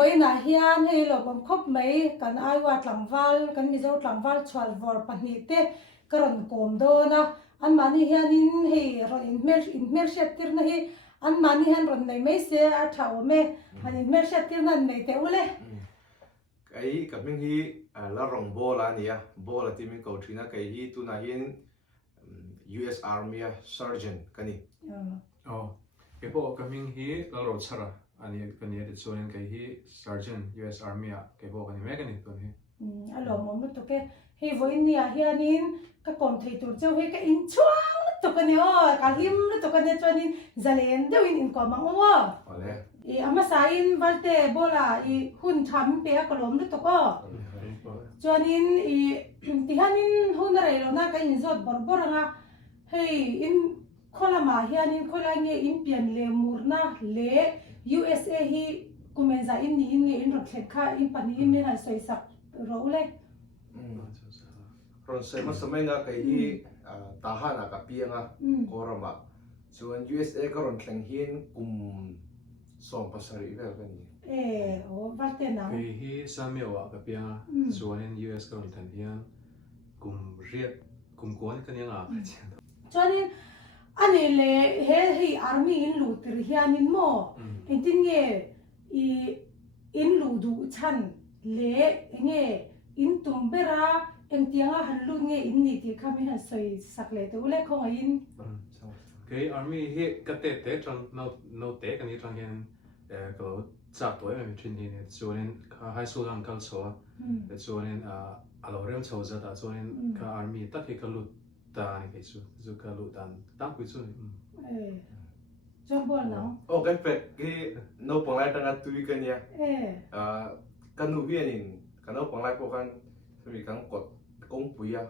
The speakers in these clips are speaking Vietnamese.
voi na hian hei lo bom khop mai kan ai wa tlangwal kan mi zo tlangwal chwal vor pahnih te karon kom do na an mani hian in hei ron in mer shet tir na hi an mani hian ron nei mai se a thau me han in mer shet tir na nei te ule cái mình hi là rong bola nia bola thì mình cầu thina cái hi tu na hian US Army Sergeant cái này cái bộ mình hi là rồi chara anh ấy cái này thì cho nên cái hi Sergeant US Army cái bộ cái này mấy cái này tuần hi alo mo mo to ke hei voi nia hian in ka kom thei tur cheu he ka in chuang to ka ne o ka him to ka ne chuan in zalen deu in ko mang o i ama sain valte bola i hun tham pe ka lom to ko chuan in i ti hanin hun rei lo na ka in zot bor bor nga hei in khola ma hian in khola nge in pian le murna le USA hi kumenza in ni in nge in ro khet kha in pani in ne han soi sak ro le rồi sẽ mất sớm na cái hi ta ha na cái piang à korama chuan USA có ron thleng hian som pasari vel cái này o valte na cái hi Samuel cái piang cho nên US cái thằng hian cùng riết cùng cuốn cái này là cho nên anh ấy le he army in lu tir hian in mo in tin nge I in lu du chan le nge in tumbera en tianga han lu nge in ni ti khami han soi sak le to le khong in cái army hi cái tết trong no tết cái này trong hian cái chặt tuổi mình chuyên đi này cho nên high school ang kal so cho nên alo rem chau za ta cho nên cái army tất cái lu ta này cái số cái lu tan quý số trong bol nào cái phết cái nấu bằng lại đang tui cái nia cái nụ viên in cái nấu bằng lại có cái vì cái cột công bùi à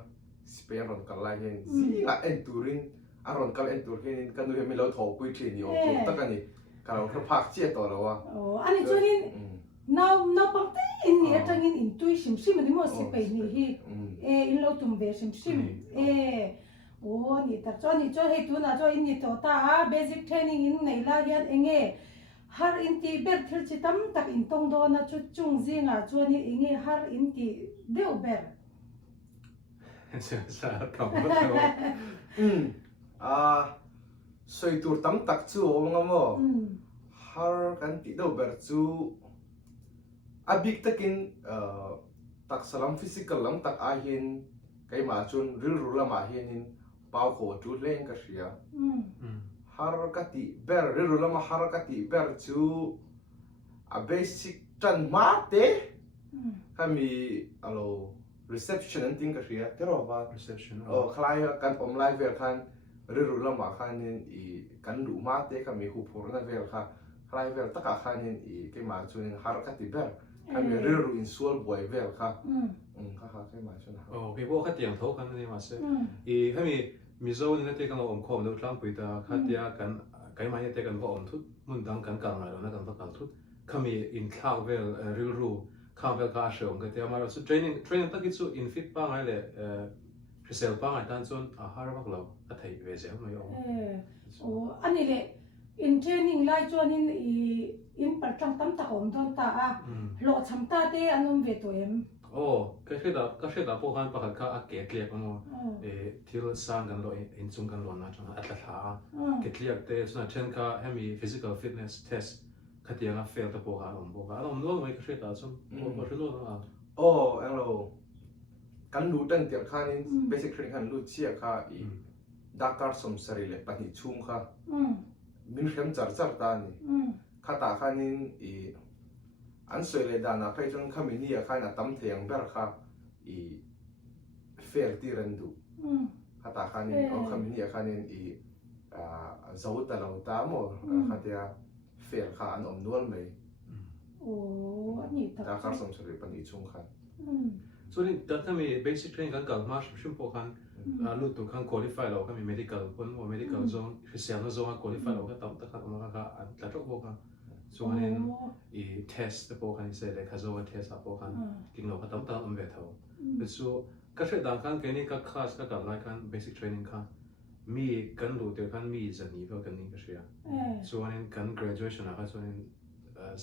spare ron cái lại hiện gì là enturin ron cái enturin cái nụ hiện mình lâu thầu bùi trên nhiều tất cả này cái nó cái phát triển to rồi anh ấy cho nên nào bằng tay in ni atang in intuition sim ni mo si pe ni hi in lo tum ve sim o ni ta cho ni cho he tu na cho in ni to ta basic training in nei la hian enge har in ti ber thil chi tam tak in tong do na chu chung zinga cho ni enge har in ti deu ber sa kam soi tur tam tak chu o nga mo har kan ti do ber chu abik takin tak salam physical lam tak a hin kai ma chun ril rula ma hin in pau kho tu leng ka ria har ka ti ber ril rula ma har ka ti ber chu a basic tan ma te kami alo reception and thing ka ria tero ba reception khlai kan om lai ver khan ril rula ma khan in I kan du ma te kami hu phur na ver kha khlai ver taka khan in I kai ma chun har ka ti ber kami ril ru in sual boy ver kha cái mà cho nào cái bộ khát tiền thấu khăn này mà sẽ thì cái mi dâu nên cái cái ông khom đâu làm bữa ta khát tiền cái mà như cái cái ông thút muốn đăng cái càng lại nó càng phát càng thút cái mi in khao về real ru khao về cái sử dụng cái tiền mà rồi training tất cái số in fit ba ngày lệ sale ba ngày tan chôn har bác lâu thấy về dễ mà yo anh ấy lệ in training lại cho nên in part tam tam ta om don ta lo cham ta te anom ve to em cái đó bộ han bắt cả kết liệt mà thiếu sang gần lo in chung gần lo na trong at la kết liệt te cho nên trên cái em physical fitness test cái tiếng là fail tập bộ han nó mấy cái đó trong bộ cái đó hello kan lu tan tiang khan in basic training khan lu chia kha I Dakar somsari le pani chung kha min khem char ta ni khata khan in I an soi le dana khai chon khami ni a khan atam theng ber kha I fair ti ran du khata khan in o khami ni a khan in I zau ta lo ta mo khatia fair kha an om nual mai ani ta Dakar somsari pani chung khan so ni data mi basic training kan kal mas shim po kan lu tu kan qualify lo kan mi medical pun o medical zone physical zone qualify lo ka tam ta kan ma ka an ta tok po kan so nen I test po kan se le ka zo test po kan king lo ka tam ta am ve tho so ka she dan kan ke ni ka class ka kan lai kan basic training kan mi kan lu te kan mi zani vel kan ni ka she so nen kan graduation a ka so nen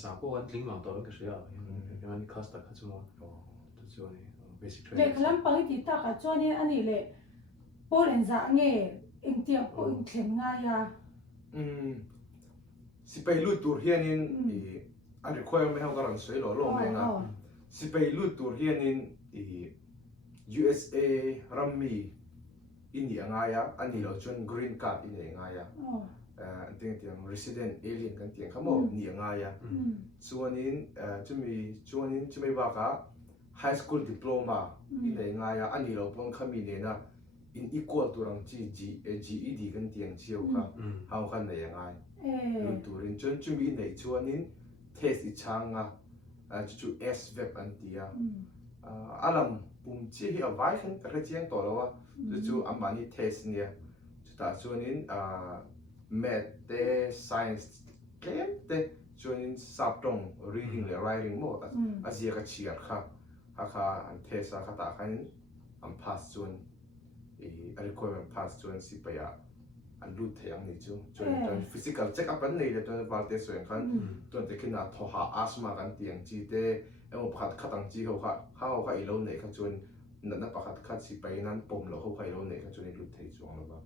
สามพวกลิงก์วางตัวก็เสียอย่างนั้นคัสต์ก็ชั่วโมงชั่วนี่ basic เด็ก training ลำปังที่ตากจวนนี่อันนี้เลยโปรเอนจะเงี้ยอินเดียโปรอินเข็มง่ายอะสิไปลุยตัวเฮียนินอันนี้ค่อยไม่เอาการันสวยหล่อโลกเองอ่ะสิไปลุยตัวเฮียนินUSA รัมมีอินเดียง่ายอ่ะอันนี้เราจน green card อินเดียง่ายอ่ะเตียง resident alien กันเตียงเขาบอกนี่ง่ายอ่ะส่วนนี้จะมีว่าค่ะ high school diploma อินเดียง่ายอ่ะอันนี้เราพ้นขมิ้นเนี่ยนะ in equal ตัวรัง GED กันเตียงเชียวค่ะเขากันไหนยังไงลุยตัวเรียนจนจะมีในส่วนนี้ test อีกช่างอ่ะจู่ SVEP อันเดียอาลัมปุ่มชี้เอาไว้ขึ้นกระเจียงตัวแล้วว่าจู่อันนี้ test เนี่ยแต่ส่วนนี้math เต science เกมเตส่วนนี้สับตรง reading และ writing หมดอาเซียก็เชียร์ค่ะค่ะอัน test ค่ะแต่คันอัน pass ส่วนrequirement pass ส่วนสิไปอันรู้เทียงนี่จู่จน physical check up อันนี้เลยจน valid ส่วนคันจนแต่ขึ้นน่ะทว่า asthma กันเตียงจีเตพัดขัดตั้งจีเขาอีโลเนี่ยเขาจนนั่นประคัดขัดสิไปนั่นปุ่มแล้วเขาอีโลเนี่ยเขาจนรู้เทียงจวงแล้วก็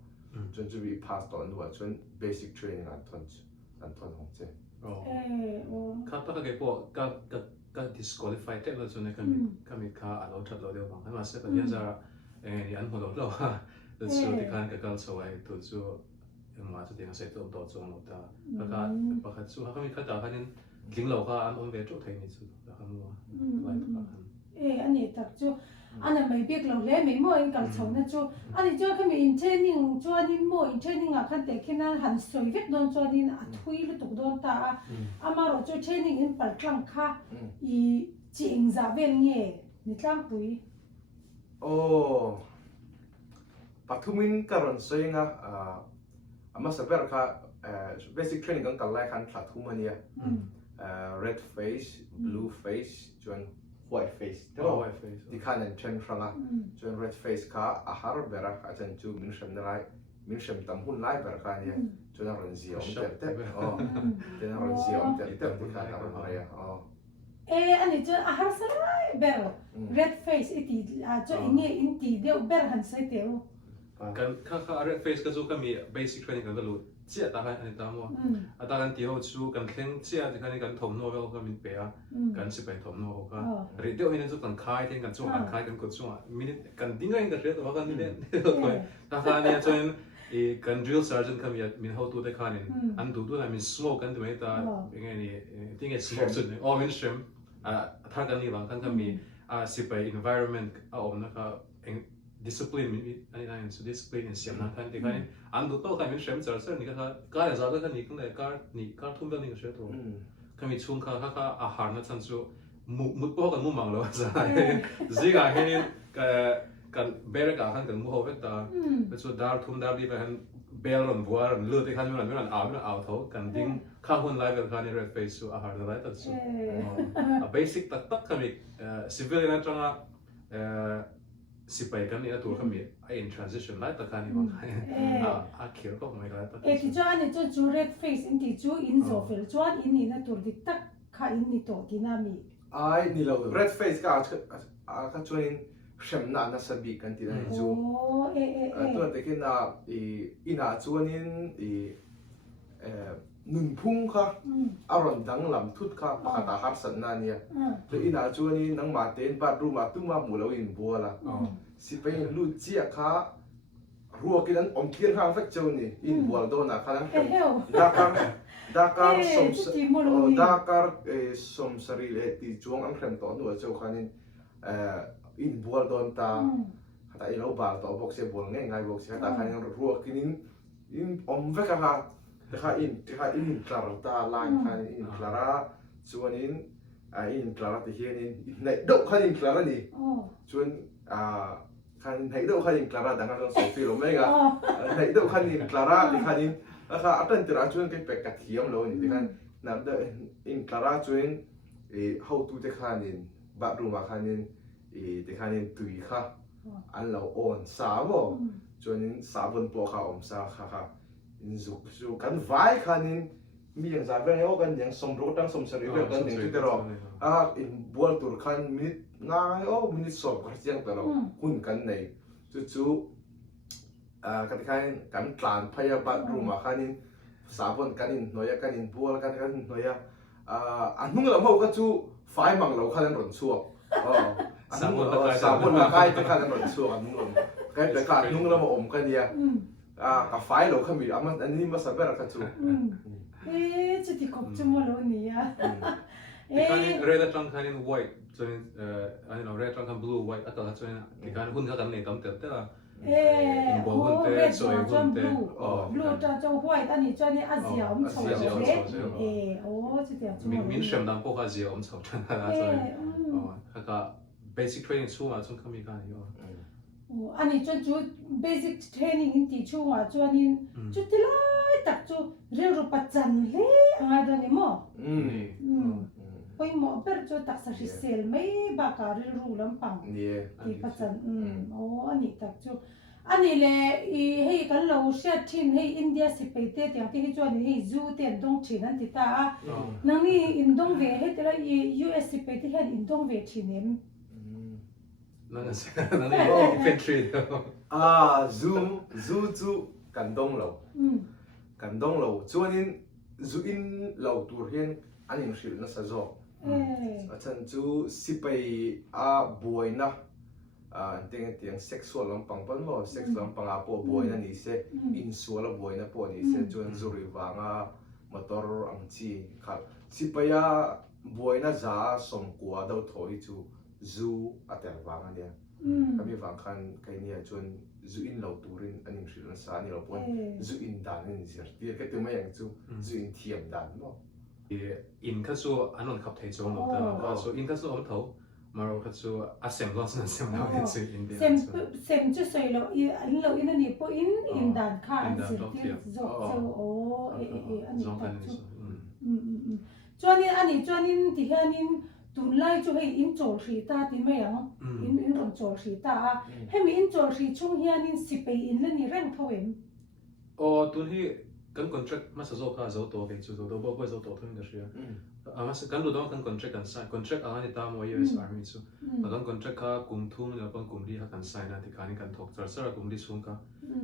จนจะมี pass ตอนนู้นจน basic training อันทนของเจ้ครับถ้าเกิดพวกก็ disqualify เจ้าเราจนก็มีค่าเราชัดเราเดียวบางถ้ามาเสร็จก็ยังจะนี่อันหัวเราว่าแต่ส่วนที่การกับการสวยตัวจู่มาจะที่เขาเสร็จตัวจงเราแต่แล้วก็ประคัดจู่เขามีค่าจ่ายคันนี้ลิงเราก็อันอมเวจุไทยนี่สุดแล้วเขาว่าไล่ตัวกันอันนี้ตักจู่อันนั้นไม่เบียกเราเลยไม่มั่วอินกับชงนะจู่อันนี้จู่เขามีอินเทรนนิ่งจู่อันนี้มั่วอินเทรนนิ่งอ่ะคันแต่แค่นั้นหันสวยเวทโดนจู่อันนี้ทุยหรือตุกโดนตาอามาเราจู่เทรนนิ่งอินปัดกลางค่ะอีจิงซาเวลเนี่ยนี่กลางปุยโอ้ปัทุมินการันสวยงะมาสับเปอร์ค่ะbasic training กันไล่คันปัทุมันเนี่ย red face blue face จน white face ที่คันนั้นเช่นครั้งอ่ะจน red face ค่ะอาหารเบรักอาจารย์จู่มินเชมได้มินเชมตั้มหุ่นไล่เบรักเนี่ยจนเราเสียมเต็มจนเราเสียมเต็มที่คันเราอะไรอ่ะอันนี้จู่อาหารสลายเบรัก red face อีที่จู่อินเนี่ยอินที่เดียวเบรักหันใส่เดียวกันข้า red face ก็จู่ก็มี basic training กันก็รู้เจ้าตากันอันนี้ตามว่าตากันที่เขาจู่กันเข่งเจ้าที่กันกันถมโน้ตก็มีเปียกันสิไปถมโน้ตก็เรื่องเดียวเห็นจู่กันคายที่กันจู่กันคายกันกดจู่มินิกันดิ้งกันกันเรื่องว่ากันนี่เนี่ยตากันเนี่ยจนกัน drill sergeant ก็มีเขาตัวได้คันนี่อันตัวนั้นมี smoke กันด้วยตาอย่างเงี้ยนี่ที่เงี้ย smoke สุดนี่มินิเชมถ้ากันนี่บางกันก็มีสิไป environment เอาออกนะครับdiscipline อันนี้นั่นสุด discipline เสียงนั้นที่กันอันดูโต้กันมีเชมเจอร์เซอร์นี่ก็การจะก็นี่ก็เลยการทุ่มเรื่องนี้ก็เชื่อตัวก็มีช่วงเขาอาหารนั่นฉันจู่มุดพวกกันมุมังแล้วใช่สิกันเห็นกันเบรกกันมุหัวเวตาเป็นส่วนดาร์ทุ่มดาร์ดีไปกันเบลล์บัวเลือดที่ขันไม่นั่นเอาเท่ากันดิ้งข้าวหุ่นไล่เป็นกันใน red face อาหารอะไรตัดสู้basic ตักกันมี civilian นั่นจังสิไปกันนี่ตัวเขามีin transition ไล่ตักกันนี่มั้งเขียวก็ไม่ไล่ตักที่จู่อันนี้จู่ red face อินที่จู่อินโซฟิลจู่อันนี้นะตัวที่ตักข้าอินนี่ตัวที่น่ามีนี่เรา red face ก็อาจจะเช่นนั้นสับบีกันที่นั่นจู่ตัวเด็กน่ะอีน่าจู่นี่นุ่งพุ่งค่ะอารมณ์ดังลำทุดค่ะปากตาหัดสันนั่นเนี่ยแล้วอีน่าจู่นี่นังมาเต้นบาดรูมาตุ้มมาหมู่เราอินบัวละสิไปลู่เจี๊ยค่ะรัวกินนั้นอมเทียนข้างฟักเจ้านี่อินบัวโดนนะขนาดDakar som saril ti chuang ang khrem to nu chau khanin in bual don ta hata ilo bal to box se bol ngai box se ta khanin ruak kinin in om veka ha in klar ta line khanin in klara chuanin in klara ti hianin nei do khanin klara ni chuan khanin nei do khanin klara danga so fi lo mega nei do khanin klara ti khaninค่ะอันนั้นที่เราชวนกันไปกัดเทียมเราเนี่ยที่กันนั่นเด้ออินคลาร่าชวนhow to ที่ขันนินบัดรูมาขันนินที่ขันนินตุยค่ะอันเราอ่อนสาวชวนสาวบนปอค่ะอมสาวค่ะอินจุกันไว้ขันนิน mi yang za vel ho kan yang som ro tang som sari vel kan ding tu ro in bual tur khan minute nga minute som ka siang ta ro hun kan nei chu kan kan tlan phaya ba ruma khanin sabon kanin noya kanin bual kan noya anung la mo ka chu fai mang lo khan ron chuak sabon la kai ta khan ron chuak anung lo kai ta ka anung la mo om kan ya ka fai lo khan mi aman ani ma saber ka chu chứ thì cọc chung mà luôn nhỉ Kanin red atang kanin white, so I know red atang blue white atang so kanin hun ka kan nei kam te ta red cho blue cho white anh ấy cho nên Asia ông chồng đấy chứ thì chung min shem dam po ka Asia om chong ta so ka basic training chu ma chung kami ka yo anh ấy cho chú basic training in tí chung à cho nên chú tí lại tập chú rêu rụ bắt chân lẽ ngay đó nè mò ôi mò bớt chú tập sa sel mấy bà cả rêu rụ lắm bằng thì bắt chân anh ấy tập chú anh ấy lẽ hay cái lâu xe thiên hay India xí bể tê tiếng thì cho nên hay du tiền đông chỉ nên thì ta năng đi in đông về hết là US xí bể thì hết in đông về chỉ nên nang infantry zu chu kan dong lo chuanin zu in lo tur hian anin hril na sa zo achan chu sipai boina tiang sexual lampang pan mo sex lampang po boina ni se insuala boina po ni se chuan zuri wanga motor ang chi khal sipaya boina za som kwa do thoi chu zu atel wang ania kami wang khan kai nia chuan zu in lo turin anim hrilan sa ni lo pon zu in dan ni zir ti ka tu mai ang chu zu in thiam dan mo in kha chu anon khap thei chong lo ta so in kha chu om tho maro kha chu asem lo san sem lo in chu in dia sem chu soi lo in lo in ani po in dan kha an zir ti zo ani ta chu chuanin ani chuanin ti hianin tun lai chu hei in chol hri ta ti mai ang in ron chol hri ta hemi in chol hri chung hianin sipei in lani reng thawem tun hi kan contract ma sa zo ka zo to ve chu do bo zo to thun da shia ama sa kan do kan contract kan sign contract ani ta mo US Army chu kan contract ka kum thum na pang kum di ha kan sign na ti kan thok char sara kum di chung ka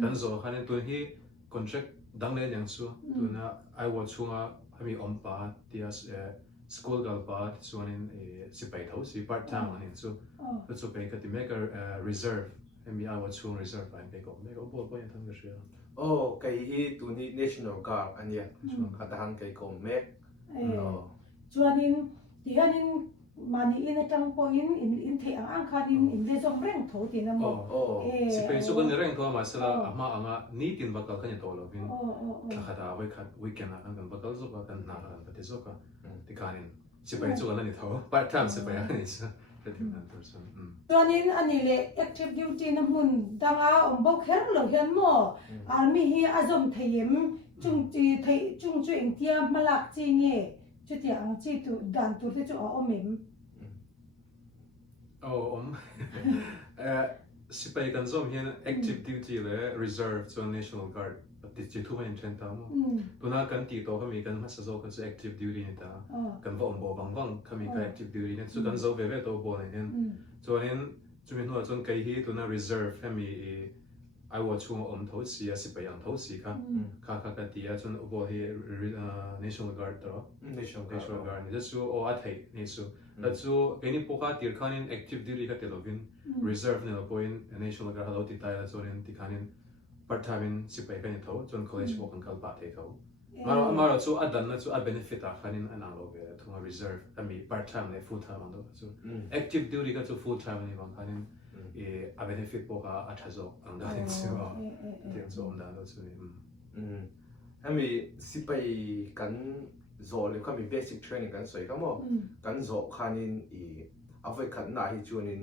kan zo khanen tun hi contract dang le yang chu tuna I wa chunga hemi om pa tias school gal pa chuanin sipai tho si part time ani chu pe ka ti make a reserve hemi I wa chung reserve ai pe ko bo yan thang ga shia kai hi tu ni national guard ania khatahan kai ko me chuanin ti hanin mani in atang po in the ang khanin in le zong reng tho ti na mo sipai chu kan reng tho ma sala ama anga ni tin bakal kan to lo vin khata we khat weekend kan bakal zo ka kan na ka te zo ka ti kanin sipai chu kan ni tho part time sipai ani sa chuanin ani le active duty na mun danga ombo kher lo hian mo army hi azom thayem chung chu engtia malak chi nge chu ti ang chi tu dan tu te chu omem sipai kan zom hian active duty le reserve chu national guard ti thu mai chen ta mo tuna kan ti to kami kan ma sa zo kan active duty ni ta kan bo bo bang kami ka active duty ni chu kan zo ve ve to bo ni hian chuanin chumin ho chon kai hi tuna reserve kami I wa chung om tho si a sipai ang tho si kha ka ti a chon bo hi national guard to national guard ni chu o a thei ni chu la chu any poka tir khanin active duty ka telovin reserve ne point national guard halo ti ta la chonin ti khanin part time sipai kan tho chon college wo kan kal pa thei tho maro chu adan na chu a benefit a khanin anang lo ve thunga reserve ami part time le full time ando chu active duty ka chu full time ni bang khanin a benefit poka a thazo ang da tin chu ti chu om da lo chu ni ami sipai kan zo le kami basic training kan soi kamo kan zo khanin avoi khat na hi chunin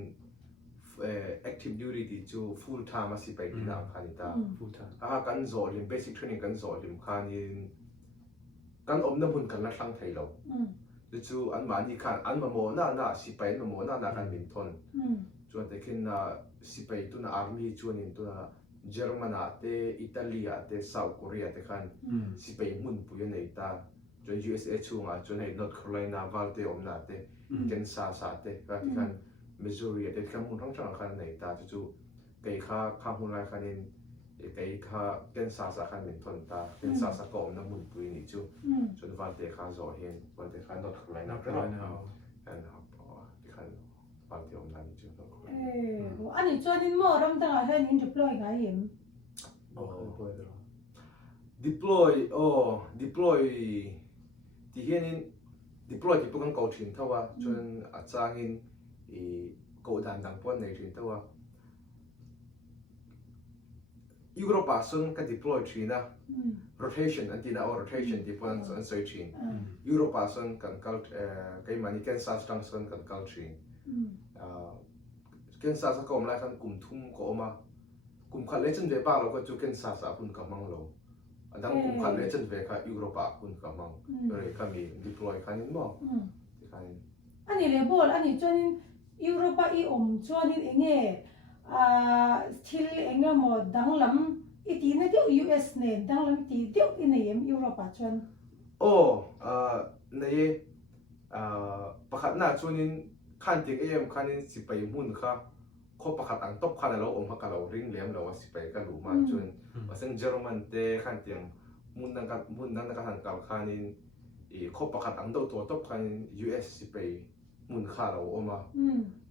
active duty ti chu full time a sipai ni na khanita full time kan zo lim basic training kan zo lim khanin kan om na hun kan la thlang thei lo chu an ma ni khan an ma mo na sipai ma mo na kan min thon chuan te khin na sipai tu na army chuanin tu na Germany te Italy te South Korea te khan sipai mun pu nei ta จน USA ช่วงจนให้ North Carolina วาลเตอมนาเตเกนซาสาเตก็ที่กัน Missouri เตข้ามุนทั้งช่องคันในตาจู่ไก่ข้ามุนไรคันนี้ไก่ข้าเกนซาสาคันเป็นทนตาเกนซาสก็อมน้ำมุนปุยนี่จู่จนวาลเตข้าโซเฮนวาลเตข้า North Carolina นักร้อยนะ นะครับที่คันวาลเตอมนานี่จู่ North Carolina อันนี้จวนนินโมรำตั้งแต่นินจะปล่อยไงยิม deploy ที่เห็น deploy ที่พวกกันเกาถินเท่าว่าจนอาจารย์หินเกาดันดังป้อนในถินเท่าว่ายุโรปส่วนกัน deploy ถินนะ rotation อันที่น่า rotation ที่พวกกันใส่ถินยุโรปส่วนกันเกาไกมันนี่กันซาสตั้งส่วนกันเกาถินกันซาสก็อมไล่กันกลุ่มทุ่มก็ออกมากลุ่มขัดเล่นจนเว็บบ้าเราก็จูกันซาสคุณกำมังลงดังกลุ่มขัดเล่นจนเว็บค่ะยุโรปคุณกำมังเลยก็มี deploy คันนี้มั้งที่คันนี้อันนี้เลยบอกอันนี้จวนนินยุโรปอีจวนนินเองที่เองหมดดังลำอีทีนั่นเดียว US เนี่ยดังลำทีเดียวinเอ็มยุโรปจวนโอ้ในประคัดหน้าจวนนินขันที่เอ็มขันนี้สิไปมุ่นค่ะเขาประคัดอังตบขันเราอมพักเราริงเลี้ยมเราว่าสิไปกันหรือมาจนว่าซึ่งเยอรมันเตะขันเตียงมุ่นนั่งกันหันกับขันนี้เขาประคัดอังตัวตบขัน US สิไปมุ่นข้าเราอมมา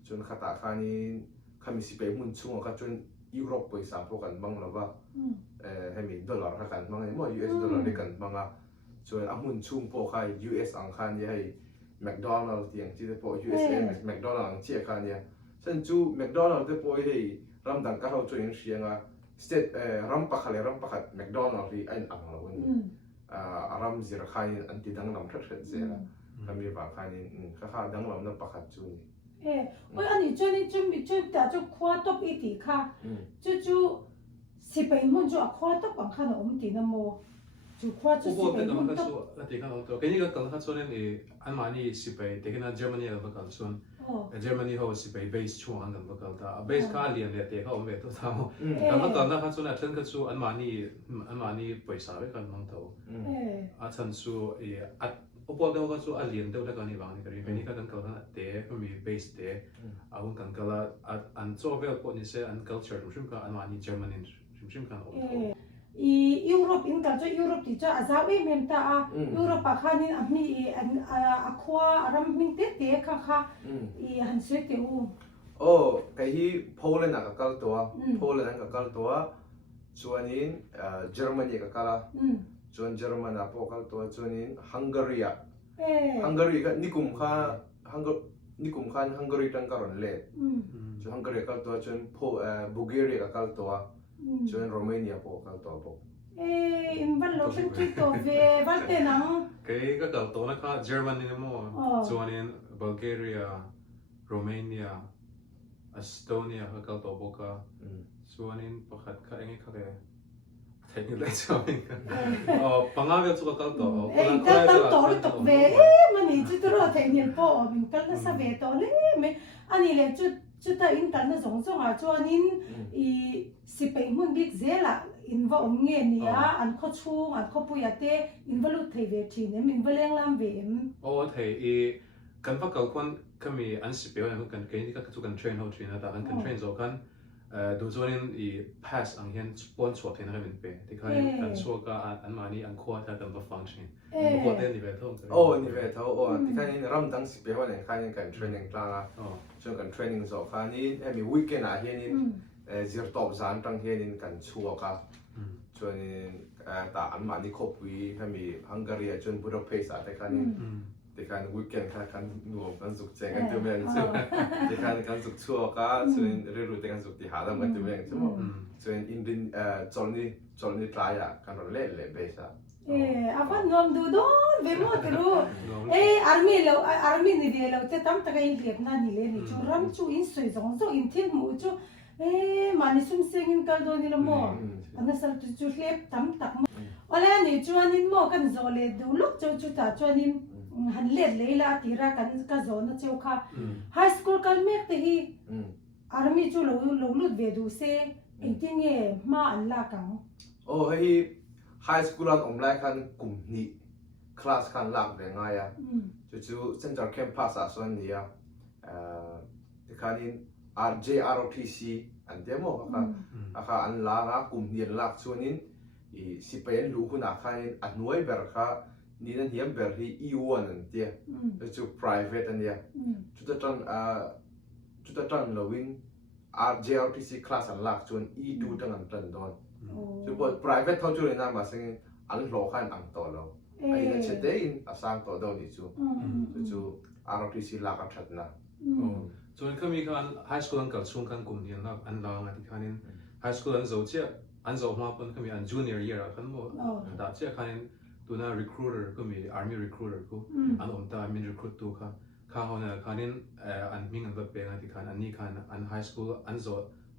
จนขัดตาขันนี้ขันมีสิไปมุ่นช่วงก็จนยุโรปไปสามพวกกันบ้างแล้วว่าให้มีดอลลาร์กันบ้างไงมั่ว US ดอลลาร์ด้วยกันบ้างอ่ะจนมุ่นช่วงพวกใคร US อังคันยังให้แมคโดนัลด์ที่ยังที่จะพวก USA แมคโดนัลด์อังเชียกันเนี่ยฉันจู่แมคโดนัลด์ที่พวกให้รำดังก็เราช่วยเชียงอ่ะสเตทรำปักอะไรรำปักแมคโดนัลด์ที่ไอ้อังเราเนี่ยรำสิรคันอันที่ดังลำทัดเสียละทำมีบางคันข้าดังลำนั้นปักจู่โอ้ยอันนี้จวนนินจุ่มแต่จุ่มขวาตบอีทีค่ะจู่สิไปมุ่งจู่ขวาตบอังคันอมตีนโมจู่ขวาจู่สิไปมุ่งตบแล้วที่กันเราตัวแค่นี้ก็กันเขาส่วนนี้อันมานี่สิไปแต่กันเยอรมนีเราก็ส่วนเยอรมนีเขาสิไปเบสช่วงอันนั้นก็กันแต่เบสค่าเรียนเนี่ยแต่เขาไม่ตัวเท่าแต่ก็ตอนนั้นเขาส่วนนั้นก็ส่วนอันมานี่ไปสาวกันมั่งเท่าอาจารย์ส่วนอุปกรณ์ก็ส่วนเรียนเท่ากันนี่บางนี่ก็เรียนนี่ก็กันก็แต่ก็มีเบสแต่อาวุธกันก็อันโซเวียตพวกนี้เสียอัน culture รุ่มกันอันมานี่เยอรมนีรุ่มกันโอ้ยุโรปอินกันจะยุโรปที่จะอาจจะไม่เหมือนแต่ยุโรปข้านี่มีอันขวารำมิงเตะค่ะหันเสียเตียวโอ้ไอ้ที่โปแลนด์ก็กัลตัวโปแลนด์ก็กัลตัวส่วนนี้เยอรมนีก็กัลส่วนเยอรมันก็กัลตัวส่วนนี้ฮังการีก็นิคุมข้าฮังการีตั้งการันเล่ส่วนฮังการีกัลตัวส่วนบูเกเรียก็กัลตัวส่วนโรมาเนียพวกกันตัวพวกอินบัลโลเป็นที่ตัวเวบัลเตนังก็กัลตัวนะคะเยอรมนีนี่มั้งส่วนนี้บัลแกเรียโรมาเนียเอสโตเนียก็กัลตัวพวกกันส่วนนี้ประคัดข้าเองเขาเลยเทคนิคเลยใช่ไหมกันปังอาเวลตัวกัลตัวกัลตัวหรือตัวเวมันนี่จุดรู้เทคนิคพอมันกัลตัวสเวตัวเลยไม่อันนี้เลยจุดอินกันนะส่งส่วนนี้สิไปมุ่งบิ๊กเซล่ะอินว่าองเงี้ยเนี่ยอันเขาชูอันเขาปุยเตอินว่าลุทเวทีเนี่ยอินว่าเลี้ยงลำเวมโอ้เทกันว่าเก่าคนก็มีอันสิบปีแล้วกันที่ก็ทุกกันเทรนเขาเทรนนะแต่กันเทรนโซกันดูส่วนนี้pass อันเห็นสปอนเซอร์เทนให้เป็นเป้ที่เขากันชัวร์ก็อันมานี่อันควอถ้ากันว่าฟังชั่นควอเต้นนี่เป็นเท่าโอ้นี่เป็นเท่าโอ้ที่เขานี่รำตั้งสิบปีว่าเนี่ยเขานี่กันเทรนนิ่งกลางอ่ะช่วงกันเทรนนิ่งโซเขานี่มีวีคเอนด์อ่ะเห็นนี่จีร์ตอบสารตั้งเห็นนี่กันชัวร์ก็ช่วงนี้แต่อันมานี่ครบวีเขามีฮังการีจนบูดาเปสต์แต่เขานี่แต่การวีคเอนด์เขารวมกันสุขใจกันตัวเองใช่ไหมแต่การกันสุขชัวร์ก็ส่วนเรื่องแต่กันสุขที่หาได้กันตัวเองใช่ไหมส่วนอินดินจอลนี่ทรายอ่ะกันเราเล่นเบสอ่ะอาฟันนอมดูโดนเบมอตรู้อาร์มีนี่เดียวเราจะทำตะการอินเดียนั่นนี่เลยนี่จูรัมจูอินสวยสองอินเทียนมูจูมันนี่สุ่มเสียงอินกันโดนนี่ละมั้งอันนั้นสัตว์จูเล็บทำตักมั้งอะไรนี่จวนนี่มั้งกันโซเลดูลูกจูตาจวนนี่หันเล็ดเลยละตีระกันก็โซนเจ้าค่ะไฮสคูลกันเมกตีฮีอาร์มีจูลุดเวดูเซ่อินทิงเย่มาอันละกังโอ้เฮ้ยไฮสคูลอันอมไลกันกลุ่มนี้ class kan lak ve nga ya chu center campus a son ni ya tikhanin RJROTC an demo aka an la nga kum ni lak chuanin I sipayan lu huna khain anuai ber kha ni nan hiam ber hi E1 an tia chu private an ya chu ta tan lowin RJROTC class an lak chuan E2 tang an tan don chu bo private thau chu na ma sing an lo khan ang to lo ai na chete in asang to do ni chu ROTC lak a that na so in kami kan high school an kal chung kan kum ni na an la nga ti khanin high school an zo che an zo ma pon kami an junior year kan mo da che khanin tuna recruiter kami army recruiter ko an ta min recruit tu kha hona khanin an ming an ba pe nga ti khan an ni khan an high school an zo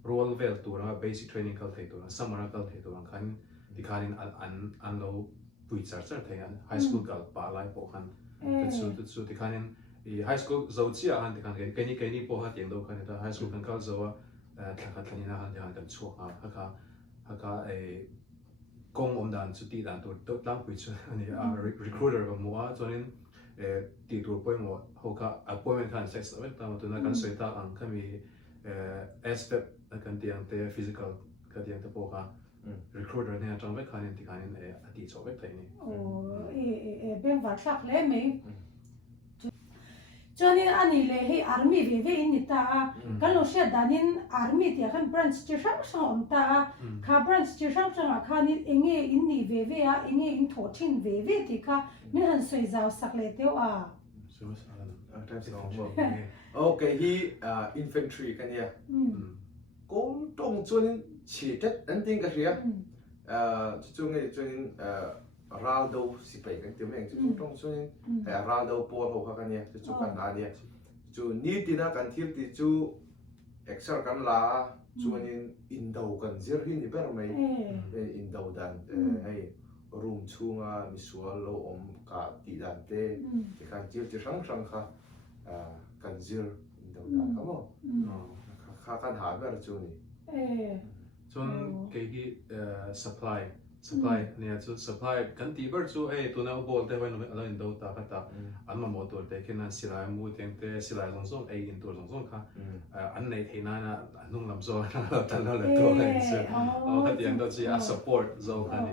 role vel tu ra basic training kal thei tu summer kal thei tu khan ti khanin an lo pui char thei an high school kal pa lai po khan tu ti khanin I high school zo chi a han ti khan ke ni po ha tiang do khan ta high school kan kal zo thakha thani na han han kan chu haka kong dan chu ti dan to tlang pui chu ani recruiter ba mo a chonin ti tur poi mo hoka appointment kan sex ta ma tu na kan soi ta ang kami aspect kan tiang te physical ka tiang te po ka recruiter ne atang ve khanin ti khanin ati cho ve thai ni ben va thak le me chonin ani le hi army ve in ta kan lo sha danin army ti khan branch chi sang sang om ta kha branch chi sang sang a khan enge in ni ve a enge in tho thin ve ti kha min han soi zaw sak le teu a okay hi infantry kan ya kong tong chuan chi tet an ting ka ria chu ngai chuan Raldo si pai kan tiam eng chu tong chuan Raldo po ho kha kan ya chu kan na dia chu ni tina kan thil ti chu exer kan la chuan in do kan zir hi ni ber mai in do dan ai room chunga mi sual lo om ka ti dan te kan thil ti sang sang kha kan zir in do dan ka mo kha kan ha ber chu ni chon ke gi supply ne chu supply kan ti ber chu tu na bol te wen ala in do ta ta an ma motor te ken an silai mu teng te silai long song in tur long song kha an nei theina na nung lam zo na tan na le to le se ka tiang do chi a support zo kan ni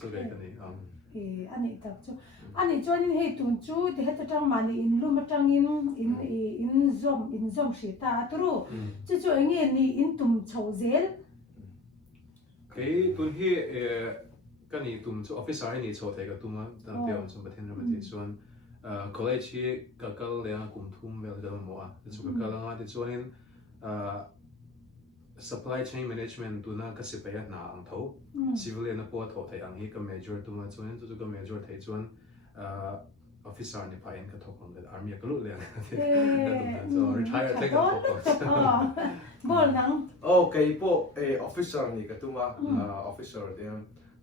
so ve kan ni ani tak chu ani chuan hei tun chu ti heta tang mani in lu ma tang in zom shi ta tru chu chu nge ni in tum chho zel ke tun hi kan ni tum chu officer ni cho te ka tuma ta te on sum bathen ram ti chuan college hi ka kal le kum thum vel da mo a chu ka kal nga ti chuan in supply chain management tu na ka se pe na ang tho civilian na po tho thai ang hi ka major tu ma chuan chu ka major thai chuan officer ni pa in ka thok on the army ka lu le so retire take a bol nang okay po officer ni ka tuma officer de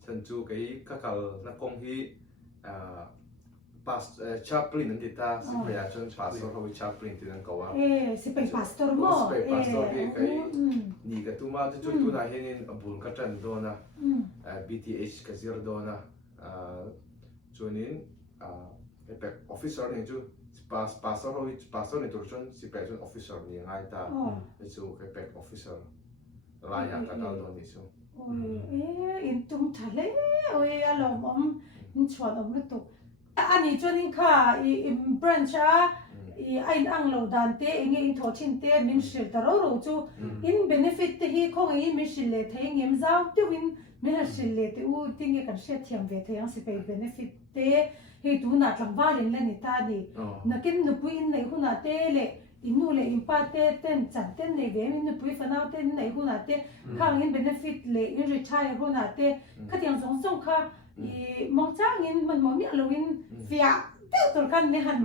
san chu kai ka kal na kong hi pas chaplain ni ta si pe a chon pastor ho chaplain ti nan ka wa si pe pastor mo pastor hi kai ni ka tuma chu tu na henin abul ka tan do na BTH ka zir do na chunin epek officer ni chu pastor ni tur chon si pe chon officer ni ngai ta chu epek officer la ya ka dal do ni chu in tum thale oi alom om in chon om lu tu ani chuan in kha I branch a I ain ang lo dan te enge in tho chin te min shil ta ro chu in benefit te hi khong I min shil le thei ngem zau te win min shil le te u ting e kan she thiam ve thei ang si pe benefit te he tu na tlang va len ni ta ni na ken nu pu in nei huna te le inu le impa te ten chan ten nei ve min nu pu fa na te nei huna te khang in benefit le in retire huna te kha tiang song song kha I mong chang in man mo mi lo in fia te tur kan me han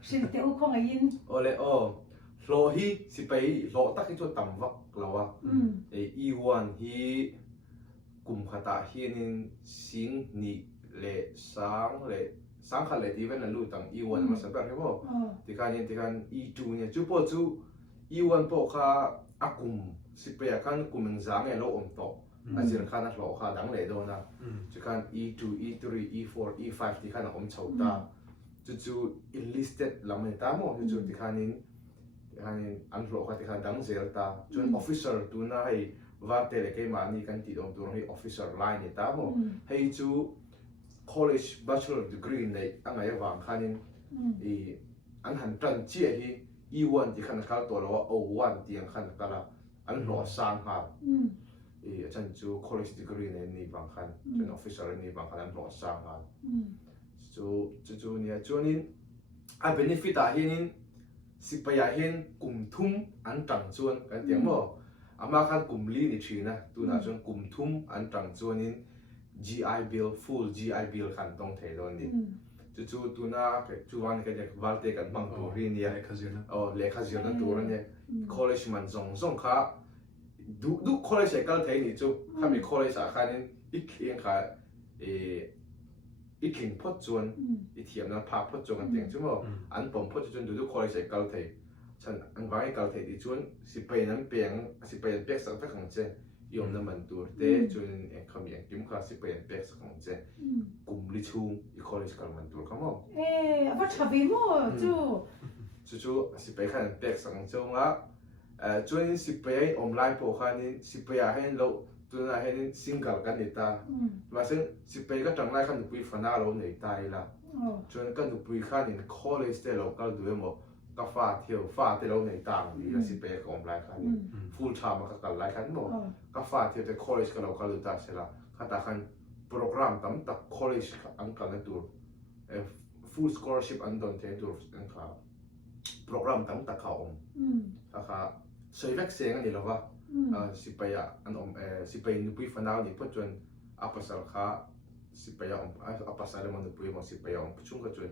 shil te u khong in ole lo hi si pe lo tak hi chu tam vak lo wa E1 hi kum khata hi nin sing ni le sang kha le ti ven lu tang E1 ma sa ber he mo ti kan E2 ni chu po E1 po kha akum si pe kan kum ng zang e lo om to อาจจะข้านักหล่อข้าดังเลยโดนะจะการ E2 E3 E4 E5 ที่ข้านักอมชาวตาจู่ๆ enlisted ลำนี้ตามอจู่ๆที่ข้านินอันหล่อข้าที่ข้าดังเซลตาจน officer ตัวน่าให้ว่าเตะเลยมานี่กันติดอมตัวให้ officer line นี่ตามอให้จู่ college bachelor degree ในอันไหนวางข้านินอันหันจันเจียฮี E1 ที่ข้านักเข้าตัวเราว่า O1 ที่ข้านักเข้าอันหล่อสร้างหาอาจารย์จู college degree ในนี่บางคันจน officer ในบางคันนั้นหล่อสร้างกันจูเนี่ยจูนี่อัน benefit อ่ะเห็นสิไปอ่ะเห็นกลุ่มทุ่มอันต่างชวนกันเตียงบ่อามาคันกลุ่มลีนี่ชีนะตัวน่ะจนกลุ่มทุ่มอันต่างชวนนี่ GI Bill full GI Bill คันต้องเทโดนนี่จูตัวน่ะจูวันกันเนี่ยวัลเตกันบางตัวเรียนเนี่ยเลขาเจียนั่นตัวเนี่ย college มันส่งค่ะดู college ก็เท่านี้จูถ้ามี college อาคารนี้อีกเองค่ะอีกเข่งพดจวนอีเทียมนั้นพาพดจวนกันเตียงใช่ไหมอันผมพดจวนดู college ก็เท่ฉันอันว่าก็เท่ที่จวนสิไปนั้นเปียงสิไปนั้นเปียกสักพักของเจยอมน้ำมันตัวเต้จวนเองคำอย่างกิมค่ะสิไปนั้นเปียกสักของเจกลุ่มลิชูอี college ก็มันตัวเขาบอกว่าชอบวิโม่จู่สิไปขันเปียกสักของเจ้าว่าจวนสิไปออนไลน์พวกเขานี่สิไปให้เราตัวนั้นให้ซิงเกิลกันนี่ตามาซึ่งสิไปก็จังไรขันดุปุยฟันหน้าเราในตายละจวนกันดุปุยขันนี่ college เตเราก็ดูมั้งก็ฟาเที่ยวฟาเตเราในต่างนี่สิไปก็ออนไลน์ขันนี่ full time ก็กันไลน์ขันมั้งก็ฟาเที่ยวแต่ college ก็เราก็ดูตาเสร็จละขันตาขันโปรแกรมตั้มตัก college อันกันนั่นตัวfull scholarship อันโดนเทตัวอันค่ะโปรแกรมตั้มตักเขาค่ะใช้แว็กเซียงนี่หรอวะสิไปอ่ะอันสิไปนุ้ยฟันดาวนี่พูดจนอัปสัลค่ะสิไปอ่ะอัปสัลมันนุ้ยมันสิไปอ่ะชุ่มก็จน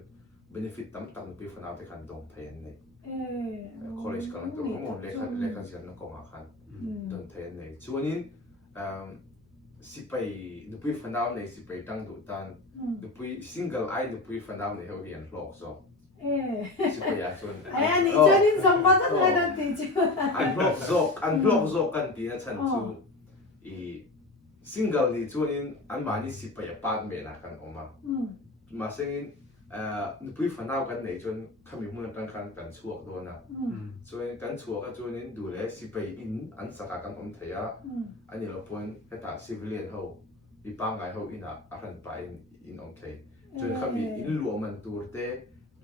benefit ตั้มนุ้ยฟันดาวที่ขันดงเทนนี่college กันตัวมันเลขาเซียนนั่งกองอาคารดงเทนนี่ช่วงนี้สิไปนุ้ยฟันดาวนี่สิไปตั้งดูตันนุ้ย single eye นุ้ยฟันดาวนี่เขาเรียนหลอกซอสิไปอ่ะจนนี่จวนสัมภาษณ์อะไรนั่นติจูอันบล็อกโซกันตีนะฉันจูsingle นี่จวนอันมานี่สิไปอ่ะปาดเมนะกันออกมาซึ่งนุ้ยฟันดาวกันไหนจนขมิมือกันชัวร์โดนนะจวนกันชัวร์ก็จวนดูแลสิไปอินอันสักกันอมเทียอันนี้เราพูดให้ตา civilian เขาปีปังไงเขาอินอ่ะอันไปอินอมเทียจนขมิอินรวมมันตัวเต้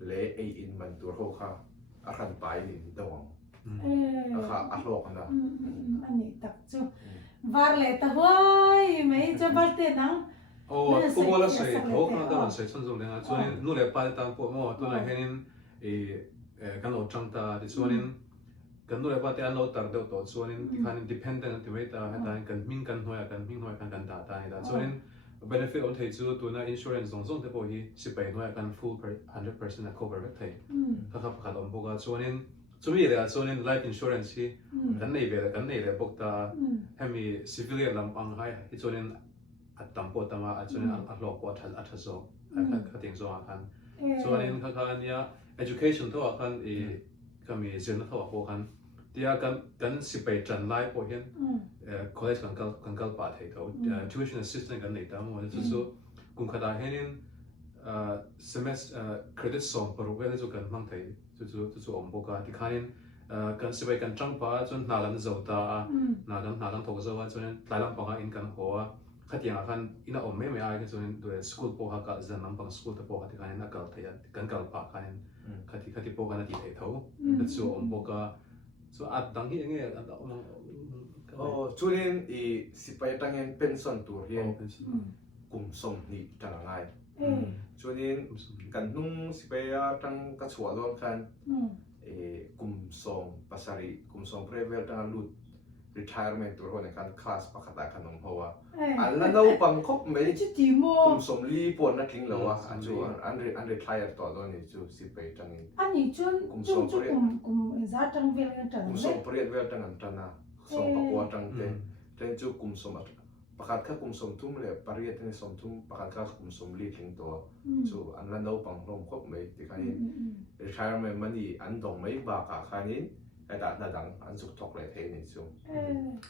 เละอินมันตัวเขาค่ะอันไปนี่ดวงค่ะอัลโลกันนะอันนี้ตักจูวาร์เลตหัวไม่จะบาร์เตนังโอ้กูบอกแล้วสิโอ้กันแล้วสิส่วนๆเลยนะส่วนนี้นู่นเลยไปตามพวกมั่วตัวไหนเห็นกันเราจังตาที่ส่วนนี้กันนู่นเลยไปแต่อันเราตัดเดียวตัวส่วนนี้ที่คัน dependent ที่ไม่ตาให้ตากันมิ่งกันหัวกันตาตานี่ตาส่วนนี้ benefit อันที่จู่ตัวนั้น insurance ส่งที่พวกนี้สิไปหัวกัน full 100% cover แบบไทยครับขัดอมพวกส่วนนี้ส่วนนี้เลยส่วนนี้ life insurance ที่กันในเลยพวกตาให้มี civilian ลำพังให้ที่ส่วนนี้อัดตั้มปวดตั้มอัดส่วนนี้อัดหลอกปวดอัดทัศน์ขัดเตียงส่วนอาคารส่วนนี้ข้างนี้ education ตัวอาคารก็มีเสียงตัวพวกกันที่กันสิไปจันไล่พวกเห็นcollege กันปาดให้เขา tuition assistant กันในตั้มว่าจะสู้กุมขดาเห็นsemester credit ส่งปรุเวลจุกันมั่งไทยจู่อมพวกกันที่ข้างนี้กันสิไปกันจังป้าจนนากันเจ้าตานากันทกเจ้าจนหลายลำพังอินกันหัวขัดอย่างกันอินาอมไม่ไอ้กันจนด้วย school พวกกันจะนำพัง school แต่พวกที่ข้างนี้นักการที่กันกัลปากันขัดพวกกันที่ให้เท่าจู่อมพวกกันส่วนอัดดังที่ยังไงอัดโอ้ช่วงนี้สิไปตั้งเงินเป็นส่วนตัวเรียนกลุ่มส่งนี่จังไงช่วงนี้กันนุ่งสิไปตั้งกระชัวร้อนกันกลุ่มส่งภาษารีกลุ่มส่งเพรเวลตั้งลุด retirement ตัวคนในการคลาสประกาศขนมเพราะว่าอันนั้นเราปังคบไม่กลุ่มส่งรีปวดนักทิ้งแล้วว่าอันจู่อัน retire ต่อตอนนี้จู่สิไปตั้งเงินอันนี้จนกลุ่มจะตั้งเวลกันกลุ่มส่งเพรเวลตั้งอันตั้งนะส่งประกวดตั้งแต่จู่กลุ่มส่งประกาศแค่กลุ่มสมทุ่มเลยปริยัติในสมทุ่มประกาศแค่กลุ่มสมรีทิ้งตัวจู่อันนั้นเราปังลมครบไหมที่คันนี้ retirement มันนี่อันดงไม่บากคันนี้ไอ้ด่านดังอันสุกทอกเลยเทนี่จู่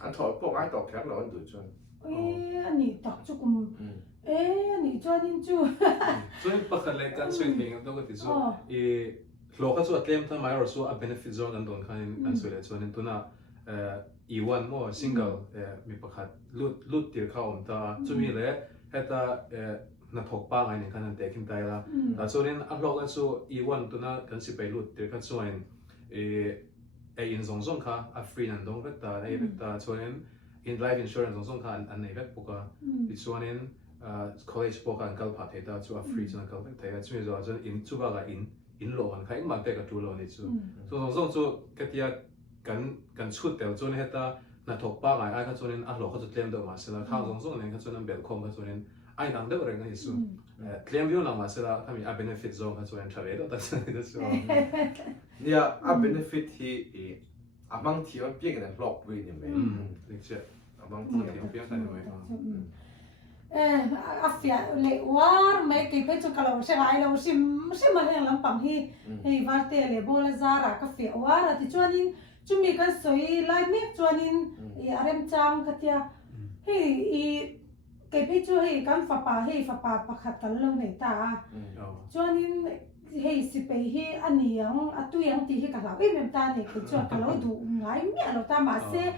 อันถอดพวกไอ้ตอกแคร์เราอันดูจน อันนี้ตักจุกุมอันนี้จวนนินจู ส่วนปกติเลยการสวยงามตัวก็ติดส่วนโลกก็ส่วนเต็มทั้งหมายเราส่วน benefit zone กันโดนกันสวยเลยส่วนนี้ตัวน่ะE1 มั่ว single มีปกติลุดตีเข้าแต่ส่วนนี้เลยให้ตานักทกป้าไงเนี่ยกันนั่นแต่ขึ้นได้ละแต่ส่วนนี้อัพโหลดกันส่วน E1 ตัวน่ะกันสิไปลุดตีกันส่วนอินส่งค่ะฟรีนั่นตรงเวทตาไอ้เวทตาส่วนนี้in life insurance ส่งค่ะอันไหนเวทปกติส่วนนี้college ปกติกันผ่าเทต้าส่วนฟรีส่วนกันเทต้าส่วนนี้ส่วนอินส่วนว่ากันอินโลกันค่ะอินมาเตะกับจูโลนี่ส่วนส่วนก็ที่กันชุดเดียวส่วนนี้ต้านักทกป้าไงไอ้ก็ส่วนนี้อัพโหลดก็จะเตรียมตัวมาเสร็จแล้วข้าวส่งเนี่ยก็ส่วนนั้นเบลคอมก็ส่วนนี้ไอ้ต่างเดียวกันนี่ส่วนเตรียมวิวนั่งมาเสร็จแล้วถ้ามี benefit zone ก็ส่วนนี้ทราเวลแต่ส่วนนี้ส่วนเนี่ย benefit ที่บางทีมันเปลี่ยนกันหลอกวิ่งยังไงนี่ใช่บางทีมันเปลี่ยนกันยังไงafia le war mai ke pe chu kalo se ai lo sim ma heng lam pang hi hei warte le bola zara ka fe war ati chuanin chumi kan soi lai mek chuanin arem chang khatia hei ke pe chu hei kan fa pa pakhat kal lo nei ta chuanin hei si pe hi aniang atuyang ti hi ka la mem ta ne ke chu ka lo du ngai mi lo ta ma se